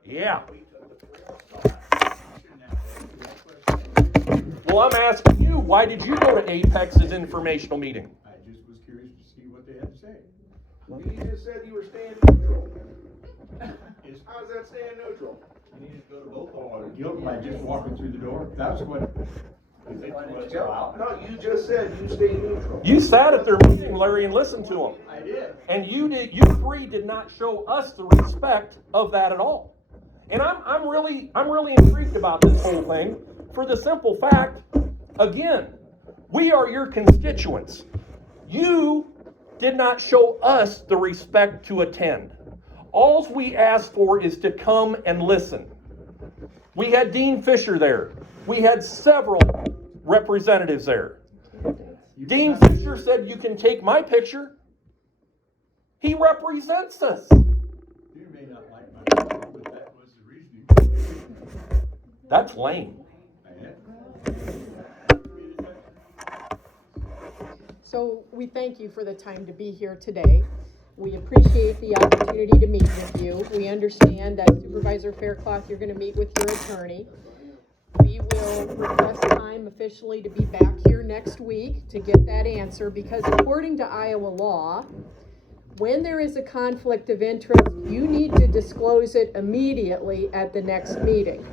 Yeah. Well, I'm asking you, why did you go to Apex's informational meeting? I just was curious to see what they had to say. You just said you were staying neutral. How's that staying neutral? You need to go to both or guilt by just walking through the door. That's what it's about. No, you just said you stay neutral. You sat at their meeting, Larry, and listened to them. I did. And you three did not show us the respect of that at all. And I'm really intrigued about this whole thing for the simple fact, again, we are your constituents. You did not show us the respect to attend. All we asked for is to come and listen. We had Dean Fisher there. We had several representatives there. Dean Fisher said, "You can take my picture." He represents us. You may not like my picture, but that was the reasoning. That's lame. So we thank you for the time to be here today. We appreciate the opportunity to meet with you. We understand that Supervisor Faircloth, you're going to meet with your attorney. We will request time officially to be back here next week to get that answer, because according to Iowa law, when there is a conflict of interest, you need to disclose it immediately at the next meeting.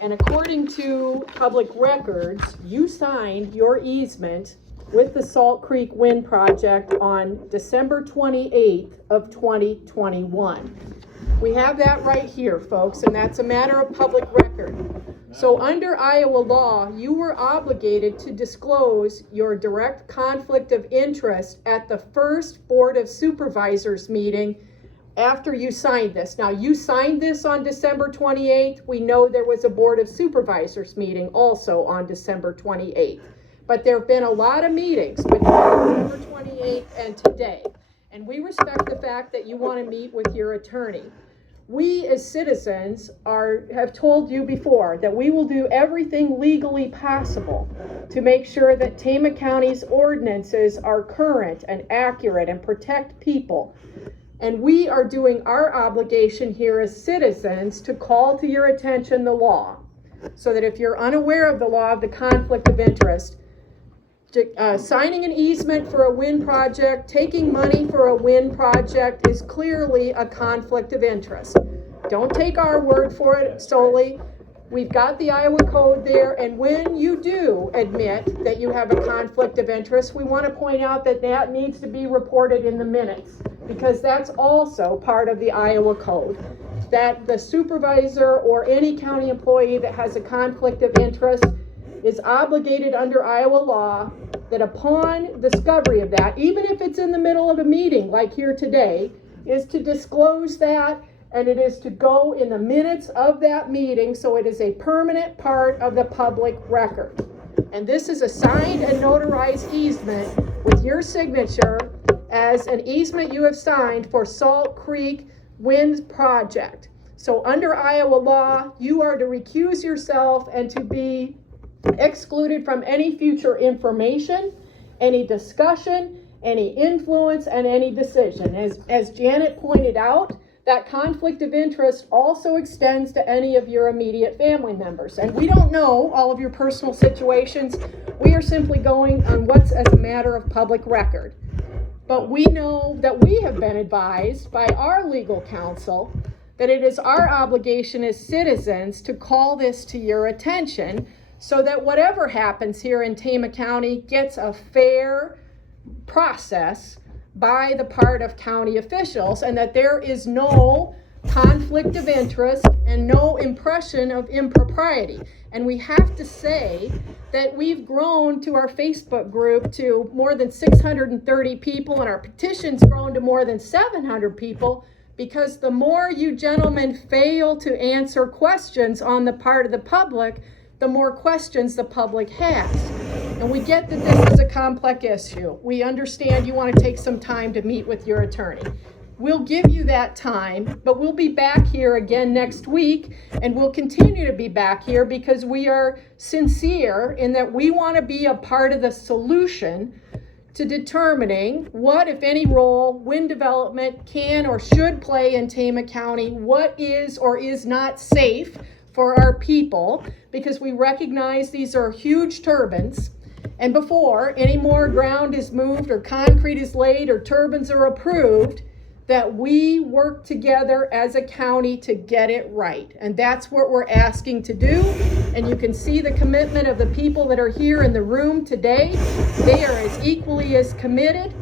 And according to public records, you signed your easement with the Salt Creek Wind Project on December 28th of 2021. We have that right here, folks, and that's a matter of public record. So under Iowa law, you were obligated to disclose your direct conflict of interest at the first Board of Supervisors meeting after you signed this. Now, you signed this on December 28th. We know there was a Board of Supervisors meeting also on December 28th. But there have been a lot of meetings between December 28th and today. And we respect the fact that you want to meet with your attorney. We as citizens have told you before that we will do everything legally possible to make sure that Tama County's ordinances are current and accurate and protect people. And we are doing our obligation here as citizens to call to your attention the law, so that if you're unaware of the law of the conflict of interest, signing an easement for a wind project, taking money for a wind project is clearly a conflict of interest. Don't take our word for it solely. We've got the Iowa Code there, and when you do admit that you have a conflict of interest, we want to point out that that needs to be reported in the minutes, because that's also part of the Iowa Code. That the supervisor or any county employee that has a conflict of interest is obligated under Iowa law that upon discovery of that, even if it's in the middle of a meeting like here today, is to disclose that, and it is to go in the minutes of that meeting so it is a permanent part of the public record. And this is a signed and notarized easement with your signature as an easement you have signed for Salt Creek Wind Project. So under Iowa law, you are to recuse yourself and to be excluded from any future information, any discussion, any influence, and any decision. As Janet pointed out, that conflict of interest also extends to any of your immediate family members. And we don't know all of your personal situations. We are simply going on what's as a matter of public record. But we know that we have been advised by our legal counsel that it is our obligation as citizens to call this to your attention so that whatever happens here in Tama County gets a fair process by the part of county officials, and that there is no conflict of interest and no impression of impropriety. And we have to say that we've grown to our Facebook group to more than 630 people, and our petition's grown to more than 700 people, because the more you gentlemen fail to answer questions on the part of the public, the more questions the public has. And we get that this is a complex issue. We understand you want to take some time to meet with your attorney. We'll give you that time, but we'll be back here again next week, and we'll continue to be back here because we are sincere in that we want to be a part of the solution to determining what, if any, role wind development can or should play in Tama County, what is or is not safe for our people, because we recognize these are huge turbines. And before any more ground is moved or concrete is laid or turbines are approved, that we work together as a county to get it right. And that's what we're asking to do. And you can see the commitment of the people that are here in the room today. They are as equally as committed.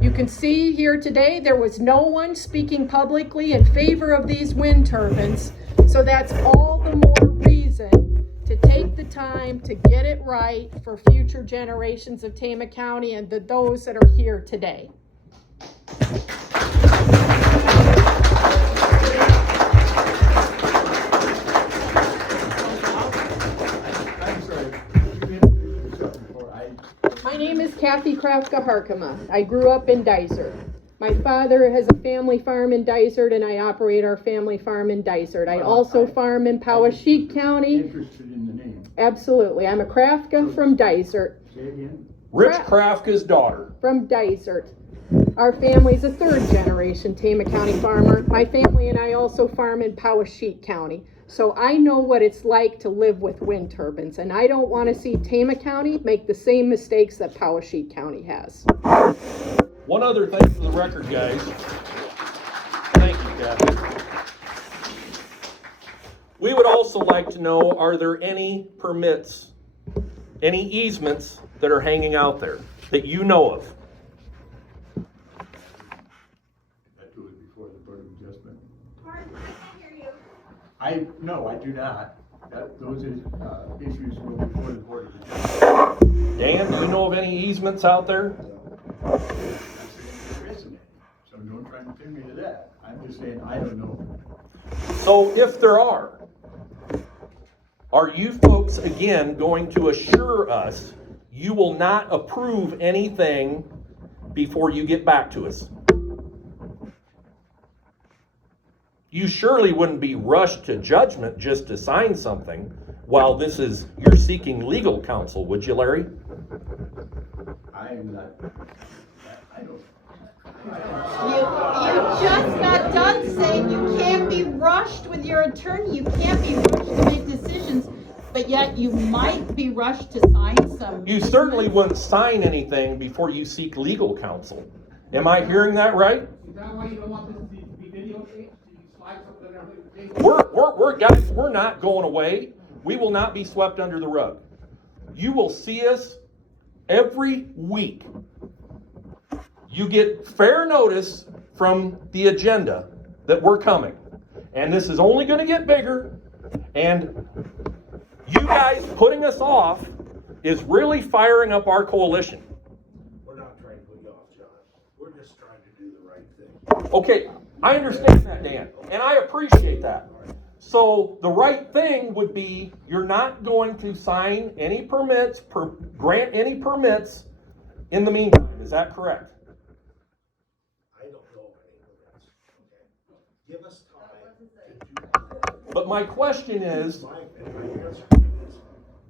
You can see here today there was no one speaking publicly in favor of these wind turbines. So that's all the more reason to take the time to get it right for future generations of Tama County and those that are here today. I'm sorry, you introduced yourself before. My name is Kathy Krafka-Harkema. I grew up in Dysart. My father has a family farm in Dysart, and I operate our family farm in Dysart. I also farm in Poweshiek County. Interested in the name. Absolutely. I'm a Krafka from Dysart. Say again? Rich Krafka's daughter. From Dysart. Our family's a third generation Tama County farmer. My family and I also farm in Poweshiek County. So I know what it's like to live with wind turbines, and I don't want to see Tama County make the same mistakes that Poweshiek County has. One other thing for the record, guys. Thank you, Kathy. We would also like to know, are there any permits, any easements that are hanging out there that you know of? That was before the Board of Adjustment. Pardon, I can't hear you. No, I do not. Those issues go before the Board of Adjustment. Dan, do you know of any easements out there? So don't try to pin me to that. I'm just saying I don't know. So if there are you folks again going to assure us you will not approve anything before you get back to us? You surely wouldn't be rushed to judgment just to sign something while you're seeking legal counsel, would you, Larry? I am not, I don't. You just got done saying you can't be rushed with your attorney, you can't be rushed to make decisions, but yet you might be rushed to sign some. You certainly wouldn't sign anything before you seek legal counsel. Am I hearing that right? Is that why you don't want this to be videotaped? So you slide something out? Guys, we're not going away. We will not be swept under the rug. You will see us every week. You get fair notice from the agenda that we're coming. And this is only going to get bigger. And you guys putting us off is really firing up our coalition. We're not trying to put you off, John. We're just trying to do the right thing. Okay, I understand that, Dan, and I appreciate that. So the right thing would be you're not going to sign any permits, grant any permits in the meantime. Is that correct? I don't know any of this, okay? Give us time to do. But my question is, My answer to you is,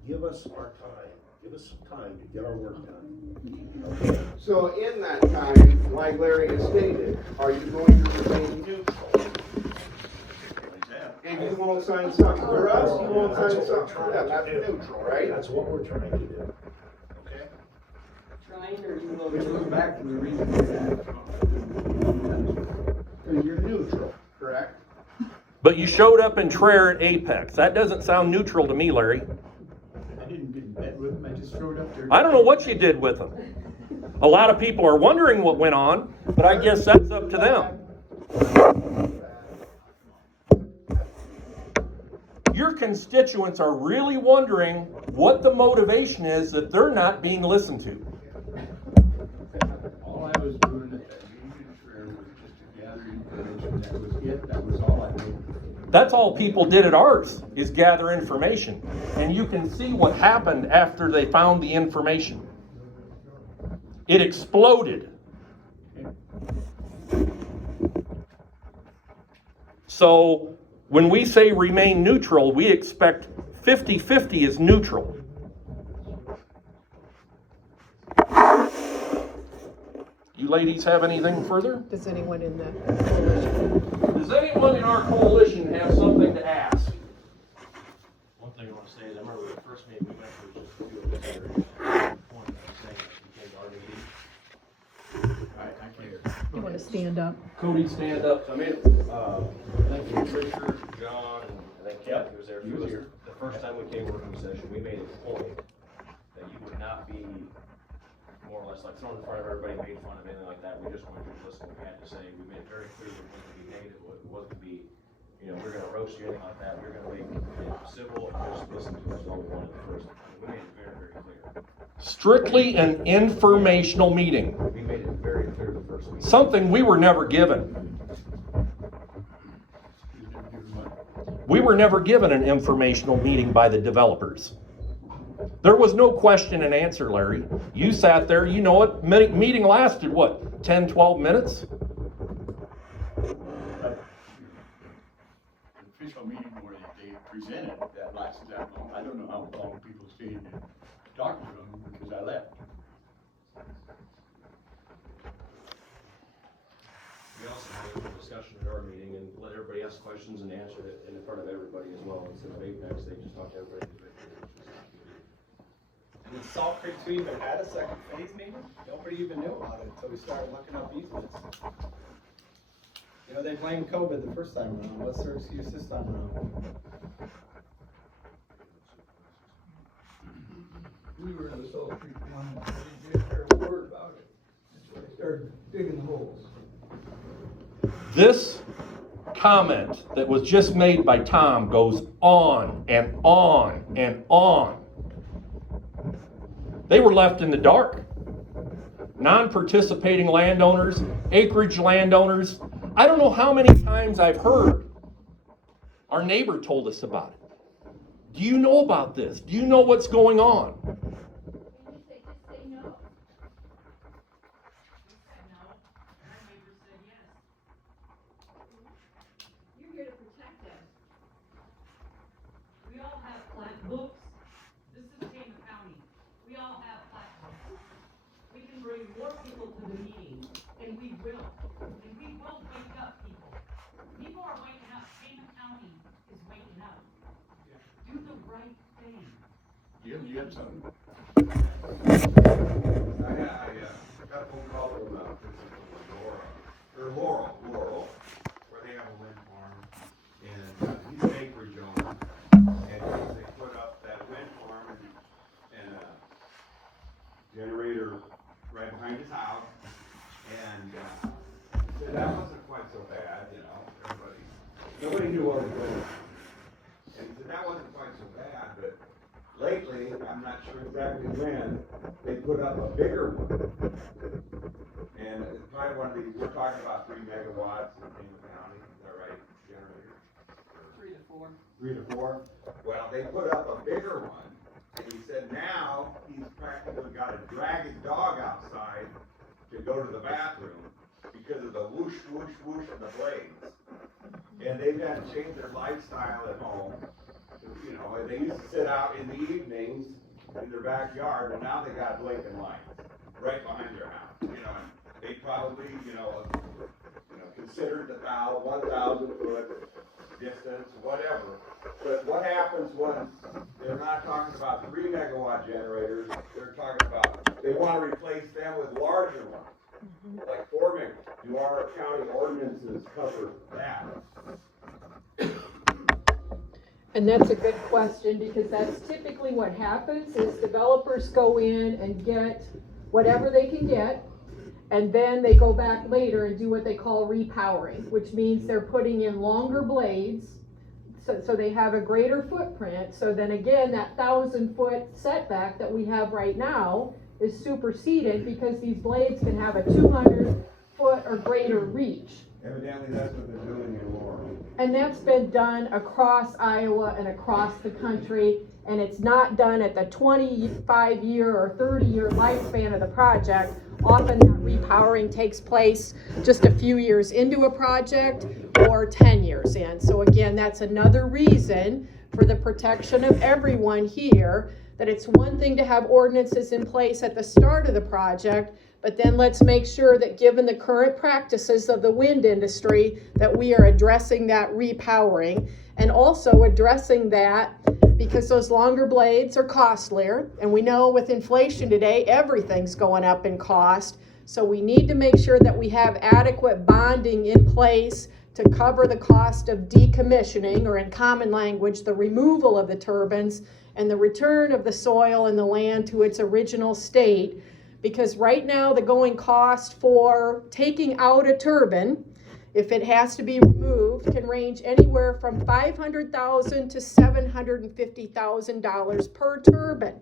give us our time. Give us some time to get our work done. Okay? So in that time, like Larry has stated, are you going to remain neutral? If you won't sign something for us, you won't sign something for them, that's neutral, right? That's what we're trying to do. Okay? Trying or you Which will? goes back to the reason for that. Because you're neutral. Correct? but you showed up in Traer at Apex. That doesn't sound neutral to me, Larry. I didn't get in bed with him, I just showed up there. I don't know what you did with them. A lot of people are wondering what went on, but I guess that's up to them. Your constituents are really wondering what the motivation is that they're not being listened to. All I was doing at that meeting in Traer was just to gather information, that was it, that was all I did. That's all people did at ours, is gather information. And you can see what happened after they found the information. It exploded. So when we say remain neutral, we expect 50-50 is neutral. You ladies have anything further? Does anyone in the coalition? Does anyone in our coalition have something to ask? One thing I want to say is, I remember the first meeting we went to, just a few of us there, point of saying that we came to our meeting. I can't. You want to stand up? Cody, stand up. So I made, thank you, Richard, John, and I think Kathy was there. He was here. The first time we came to working session, we made a point that you would not be more or less like thrown in front of everybody, made fun of anything like that. We just wanted you to listen to what we had to say. We made it very clear that it wasn't to be negative, it wasn't to be, you know, we're gonna roast you, anything like that. We're gonna make it civil and just listen to us all we wanted the first time. We made it very, very clear. Strictly an informational meeting. We made it very clear the first meeting. Something we were never given. We were never given an informational meeting by the developers. There was no question and answer, Larry. You sat there, you know it. Meeting lasted, what, 10, 12 minutes? The official meeting where they presented that lasted that long, I don't know how long people stayed and talked to them because I left. We also had a little discussion at our meeting and let everybody ask questions and answer it in front of everybody as well. Instead of Apex, they just talked to everybody individually. And Salt Creek 2 even had a second phase meeting? Nobody even knew about it until we started looking up easements. You know, they blamed COVID the first time around. What's their excuse this time around? We were in the Salt Creek one, we didn't hear a word about it. That's when they started digging holes. This comment that was just made by Tom goes on and on and on. They were left in the dark. Non-participating landowners, acreage landowners. I don't know how many times I've heard our neighbor told us about it. Do you know about this? Do you know what's going on? Just say no. We said no, and our neighbor said yes. Jim, you got something? I got a phone call from Laurel, where they have a wind farm, and he's an acreage owner, and they put up that wind farm and a generator right behind his house, and he said that wasn't quite so bad, you know, nobody knew what was going on. And he said that wasn't quite so bad, but lately, I'm not sure exactly when, they put up a bigger one. And it's probably one of these, we're talking about 3 megawatts in Tama County, is that right, generator? 3 to 4. 3 to 4? Well, they put up a bigger one, and he said now he's practically got to drag his dog outside to go to the bathroom because of the whoosh, whoosh, whoosh of the blades. And they've had to change their lifestyle at home. You know, they used to sit out in the evenings in their backyard, and now they got blinking lights right behind their house. You know, and they probably, considered the 1,000 foot distance, whatever. But what happens when they're not talking about 3 megawatt generators? They're talking about they want to replace them with larger ones, like 4 megawatts. Do our county ordinances cover that? And that's a good question, because that's typically what happens is developers go in and get whatever they can get, and then they go back later and do what they call repowering, which means they're putting in longer blades, so they have a greater footprint. So then again, that 1,000-foot setback that we have right now is superseded because these blades can have a 200-foot or greater reach. Evidently, that's what they're doing in Laurel. And that's been done across Iowa and across the country, and it's not done at the 25-year or 30-year lifespan of the project. Often that repowering takes place just a few years into a project or 10 years in. So again, that's another reason for the protection of everyone here, that it's one thing to have ordinances in place at the start of the project, but then let's make sure that given the current practices of the wind industry, that we are addressing that repowering, and also addressing that because those longer blades are costlier, and we know with inflation today, everything's going up in cost. So we need to make sure that we have adequate bonding in place to cover the cost of decommissioning, or in common language, the removal of the turbines and the return of the soil and the land to its original state. Because right now the going cost for taking out a turbine, if it has to be removed, can range anywhere from $500,000 to $750,000 per turbine.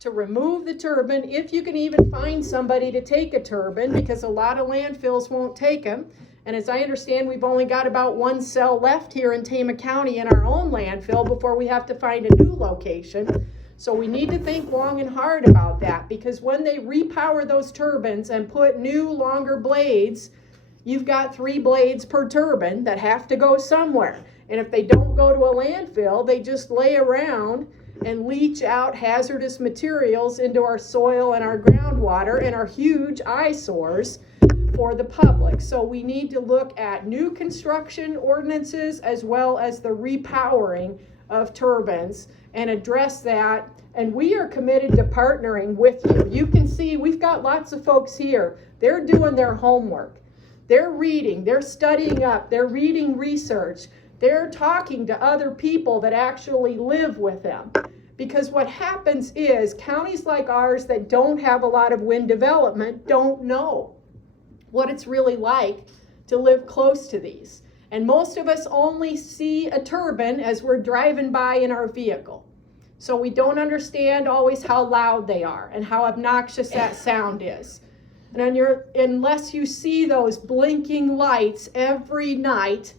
To remove the turbine, if you can even find somebody to take a turbine, because a lot of landfills won't take them. And as I understand, we've only got about 1 cell left here in Tama County in our own landfill before we have to find a new location. So we need to think long and hard about that, because when they repower those turbines and put new, longer blades, you've got 3 blades per turbine that have to go somewhere. And if they don't go to a landfill, they just lay around and leach out hazardous materials into our soil and our groundwater and are huge eyesores for the public. So we need to look at new construction ordinances as well as the repowering of turbines and address that. And we are committed to partnering with you. You can see we've got lots of folks here. They're doing their homework. They're reading, they're studying up, they're reading research. They're talking to other people that actually live with them. Because what happens is counties like ours that don't have a lot of wind development don't know what it's really like to live close to these. And most of us only see a turbine as we're driving by in our vehicle. So we don't understand always how loud they are and how obnoxious that sound is. And unless you see those blinking lights every night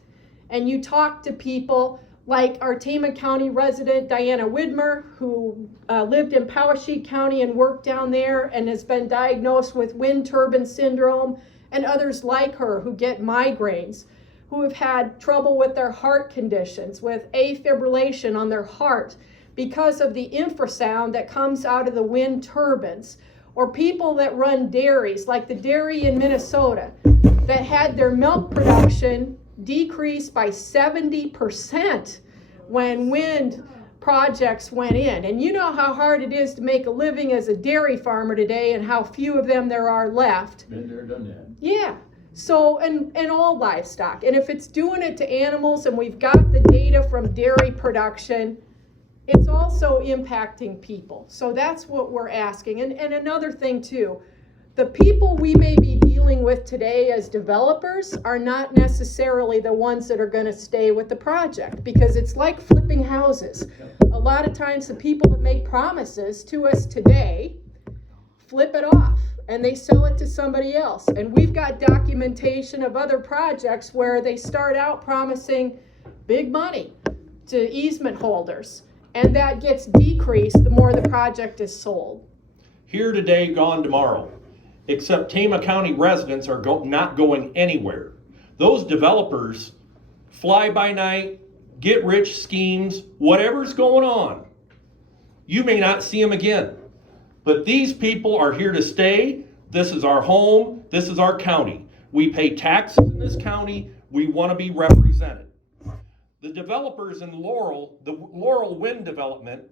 and you talk to people like our Tama County resident, Diana Widmer, who lived in Poweshiek County and worked down there and has been diagnosed with wind turbine syndrome, and others like her who get migraines, who have had trouble with their heart conditions, with afibrillation on their heart because of the infrasound that comes out of the wind turbines, or people that run dairies, like the dairy in Minnesota, that had their milk production decreased by 70% when wind projects went in. And you know how hard it is to make a living as a dairy farmer today and how few of them there are left. Been there, done that. Yeah. So, and all livestock. And if it's doing it to animals and we've got the data from dairy production, it's also impacting people. So that's what we're asking. And another thing too, the people we may be dealing with today as developers are not necessarily the ones that are going to stay with the project, because it's like flipping houses. A lot of times the people that make promises to us today flip it off and they sell it to somebody else. And we've got documentation of other projects where they start out promising big money to easement holders, and that gets decreased the more the project is sold. Here today, gone tomorrow. Except Tama County residents are not going anywhere. Those developers, fly by night, get rich schemes, whatever's going on, you may not see them again. But these people are here to stay. This is our home. This is our county. We pay taxes in this county. We want to be represented. The developers in Laurel, the Laurel Wind Development,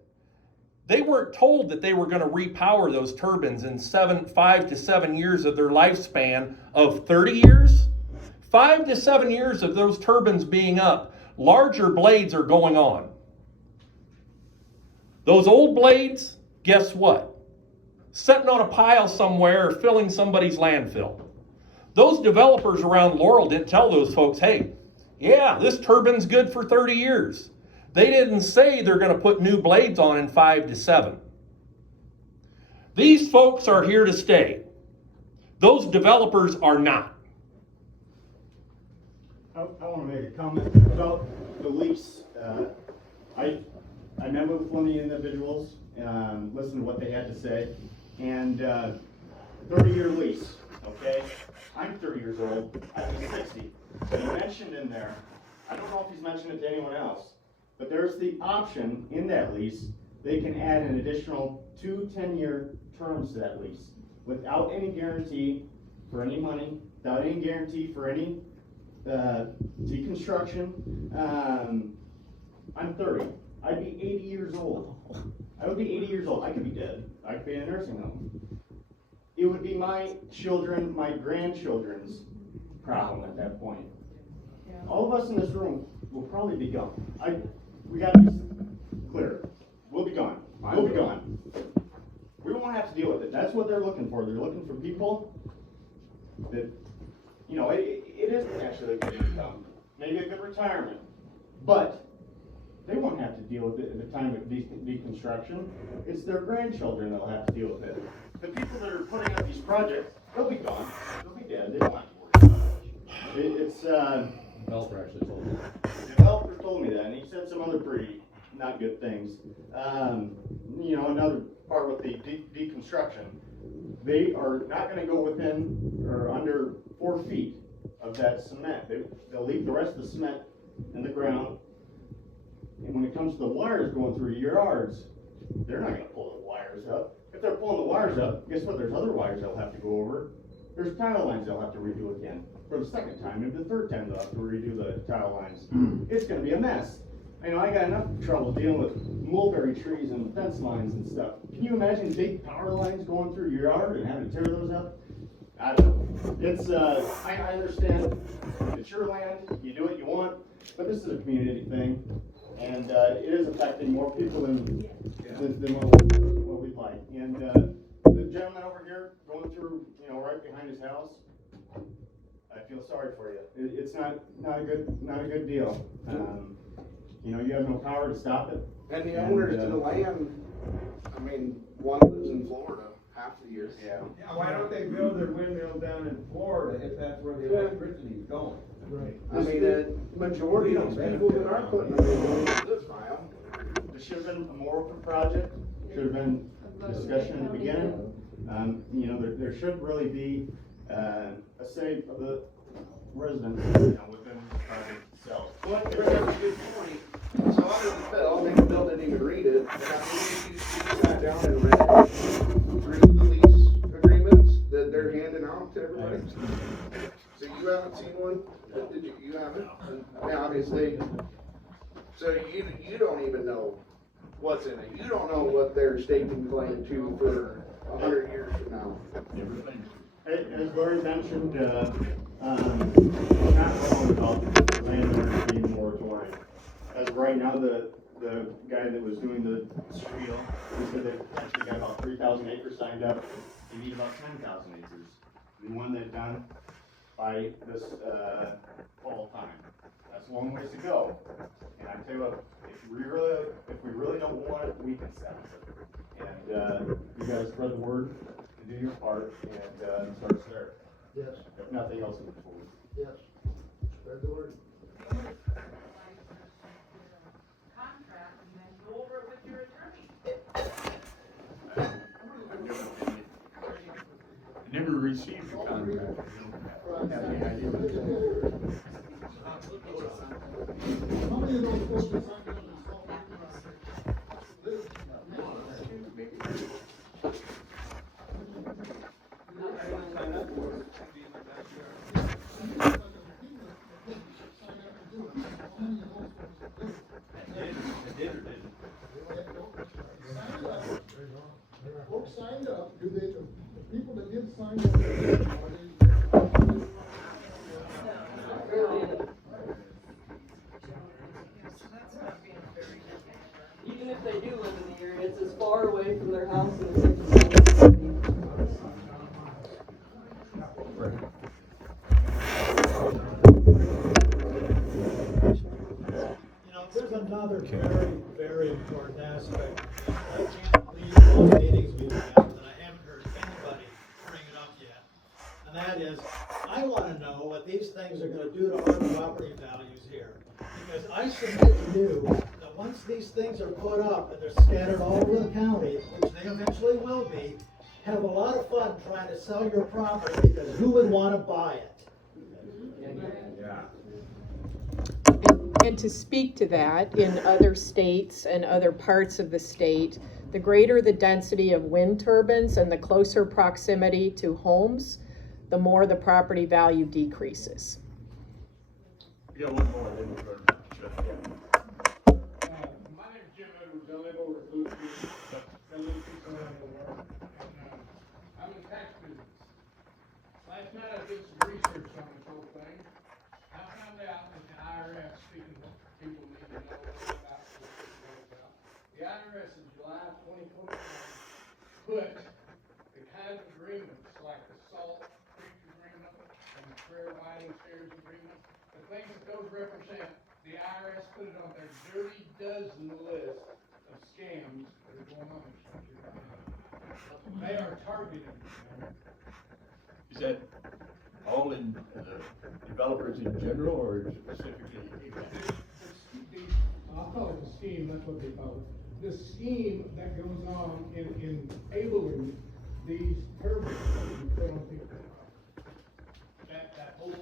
they weren't told that they were going to repower those turbines in 5 to 7 years of their lifespan of 30 years. 5 to 7 years of those turbines being up, larger blades are going on. Those old blades, guess what? Sitting on a pile somewhere or filling somebody's landfill. Those developers around Laurel didn't tell those folks, hey, yeah, this turbine's good for 30 years. They didn't say they're going to put new blades on in 5 to 7. These folks are here to stay. Those developers are not. I want to make a comment about the lease. I met with one of the individuals, listened to what they had to say, and 30-year lease, okay? I'm 30 years old, I'll be 60. He mentioned in there, I don't know if he's mentioned it to anyone else, but there's the option in that lease, they can add an additional 2 10-year terms to that lease without any guarantee for any money, without any guarantee for any deconstruction. I'm 30. I'd be 80 years old. I would be 80 years old. I could be dead. I could be in a nursing home. It would be my children, my grandchildren's problem at that point. All of us in this room will probably be gone. We got to be clear. We'll be gone. We'll be gone. We won't have to deal with it. That's what they're looking for. They're looking for people that, you know, it isn't actually a good income, maybe a good retirement, but they won't have to deal with it at the time of deconstruction. It's their grandchildren that'll have to deal with it. The people that are putting up these projects, they'll be gone. They'll be dead. They don't have to worry about it. It's Developer actually told me. the developer told me that, and he said some other pretty not good things. You know, another part with the deconstruction, they are not going to go within or under 4 feet of that cement. They'll leave the rest of the cement in the ground. And when it comes to the wires going through your yards, they're not going to pull the wires up. If they're pulling the wires up, guess what? There's other wires they'll have to go over. There's tile lines they'll have to redo again for the second time, and the third time they'll have to redo the tile lines. It's going to be a mess. I know I got enough trouble dealing with mulberry trees and fence lines and stuff. Can you imagine big power lines going through your yard and having to tear those up? I don't know. It's I understand it's your land. You do what you want, but this is a community thing, and it is affecting more people than what we'd like. And the gentleman over here going through, you know, right behind his house, I feel sorry for you. It's not a good deal. You know, you have no power to stop it. And the owners to the land, I mean, one lives in Florida half the year. Yeah. Yeah, why don't they build their windmill down in Florida if that's where the electricity is going? Right. I mean, the majority of people that are putting them in this file. There should have been a more open project. Should have been discussion in the beginning. You know, there should really be a say of the residents, you know, within the project itself. Well, you bring up a good point. So under the bill, maybe Bill didn't even read it, but I believe you sat down and read through the lease agreements that they're handing out to everybody. So you haven't seen one? Did you? You haven't? And obviously, so you don't even know what's in it. You don't know what they're staking claim to for 100 years from now. As Barry mentioned, not long about the landowners being moratorium. As of right now, the guy that was doing the spiel, he said they've actually got about 3,000 acres signed up. They need about 10,000 acres. We want that done by this fall time. That's a long ways to go. And I tell you what, if we really don't want it, we can sell it. And you guys spread the word and do your part, and it starts there. Yes, If nothing else, move forward. yes, spread the word. Contract and then go over it with your attorney. Never received a contract. Have any idea what it is? How many of those folks are signed up in Salt Lake? Folks signed up, do they, the people that did sign up, are they? Even if they do live in the area, it's as far away from their house as it's in the You know, there's another very, very important aspect. I can't believe all the meetings we've had, and I haven't heard anybody bring it up yet. And that is, I wanna know what these things are gonna do to our property values here. Because I submit to you that once these things are put up and they're scattered all over the county, which they eventually will be, have a lot of fun trying to sell your property, because who would wanna buy it? And to speak to that, in other states and other parts of the state, the greater the density of wind turbines and the closer proximity to homes, the more the property value decreases. You got one more, then we're going to shut it down. My name's Jim Edwards, I live over at Blue Creek, got a little piece of land over there, and, I'm in tax business. Last night I did some research on this whole thing. I found out that the IRS, speaking of what people need to know about, the IRS in July 2021 put the kind of agreements like the Salt Creek Agreement and the Prairie Whiting Shares Agreement, the things that those represent, the IRS put it on their dirty dozen list of scams that are going on in this country right now. They are targeting. Is that all in developers in general or specifically? I'll call it a scheme, that's what they call it. The scheme that goes on in enabling these turbines to be put on people. That whole thing.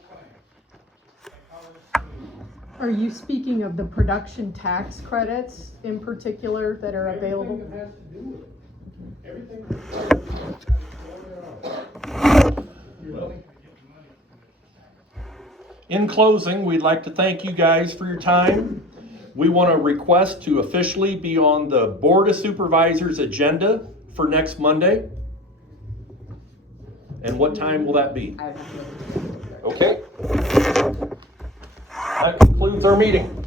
They call it a scheme. Are you speaking of the production tax credits in particular that are available? Everything that has to do with it. Everything that's you're willing to get money from this. In closing, we'd like to thank you guys for your time. We want to request to officially be on the Board of Supervisors agenda for next Monday. And what time will that be? Okay. That concludes our meeting.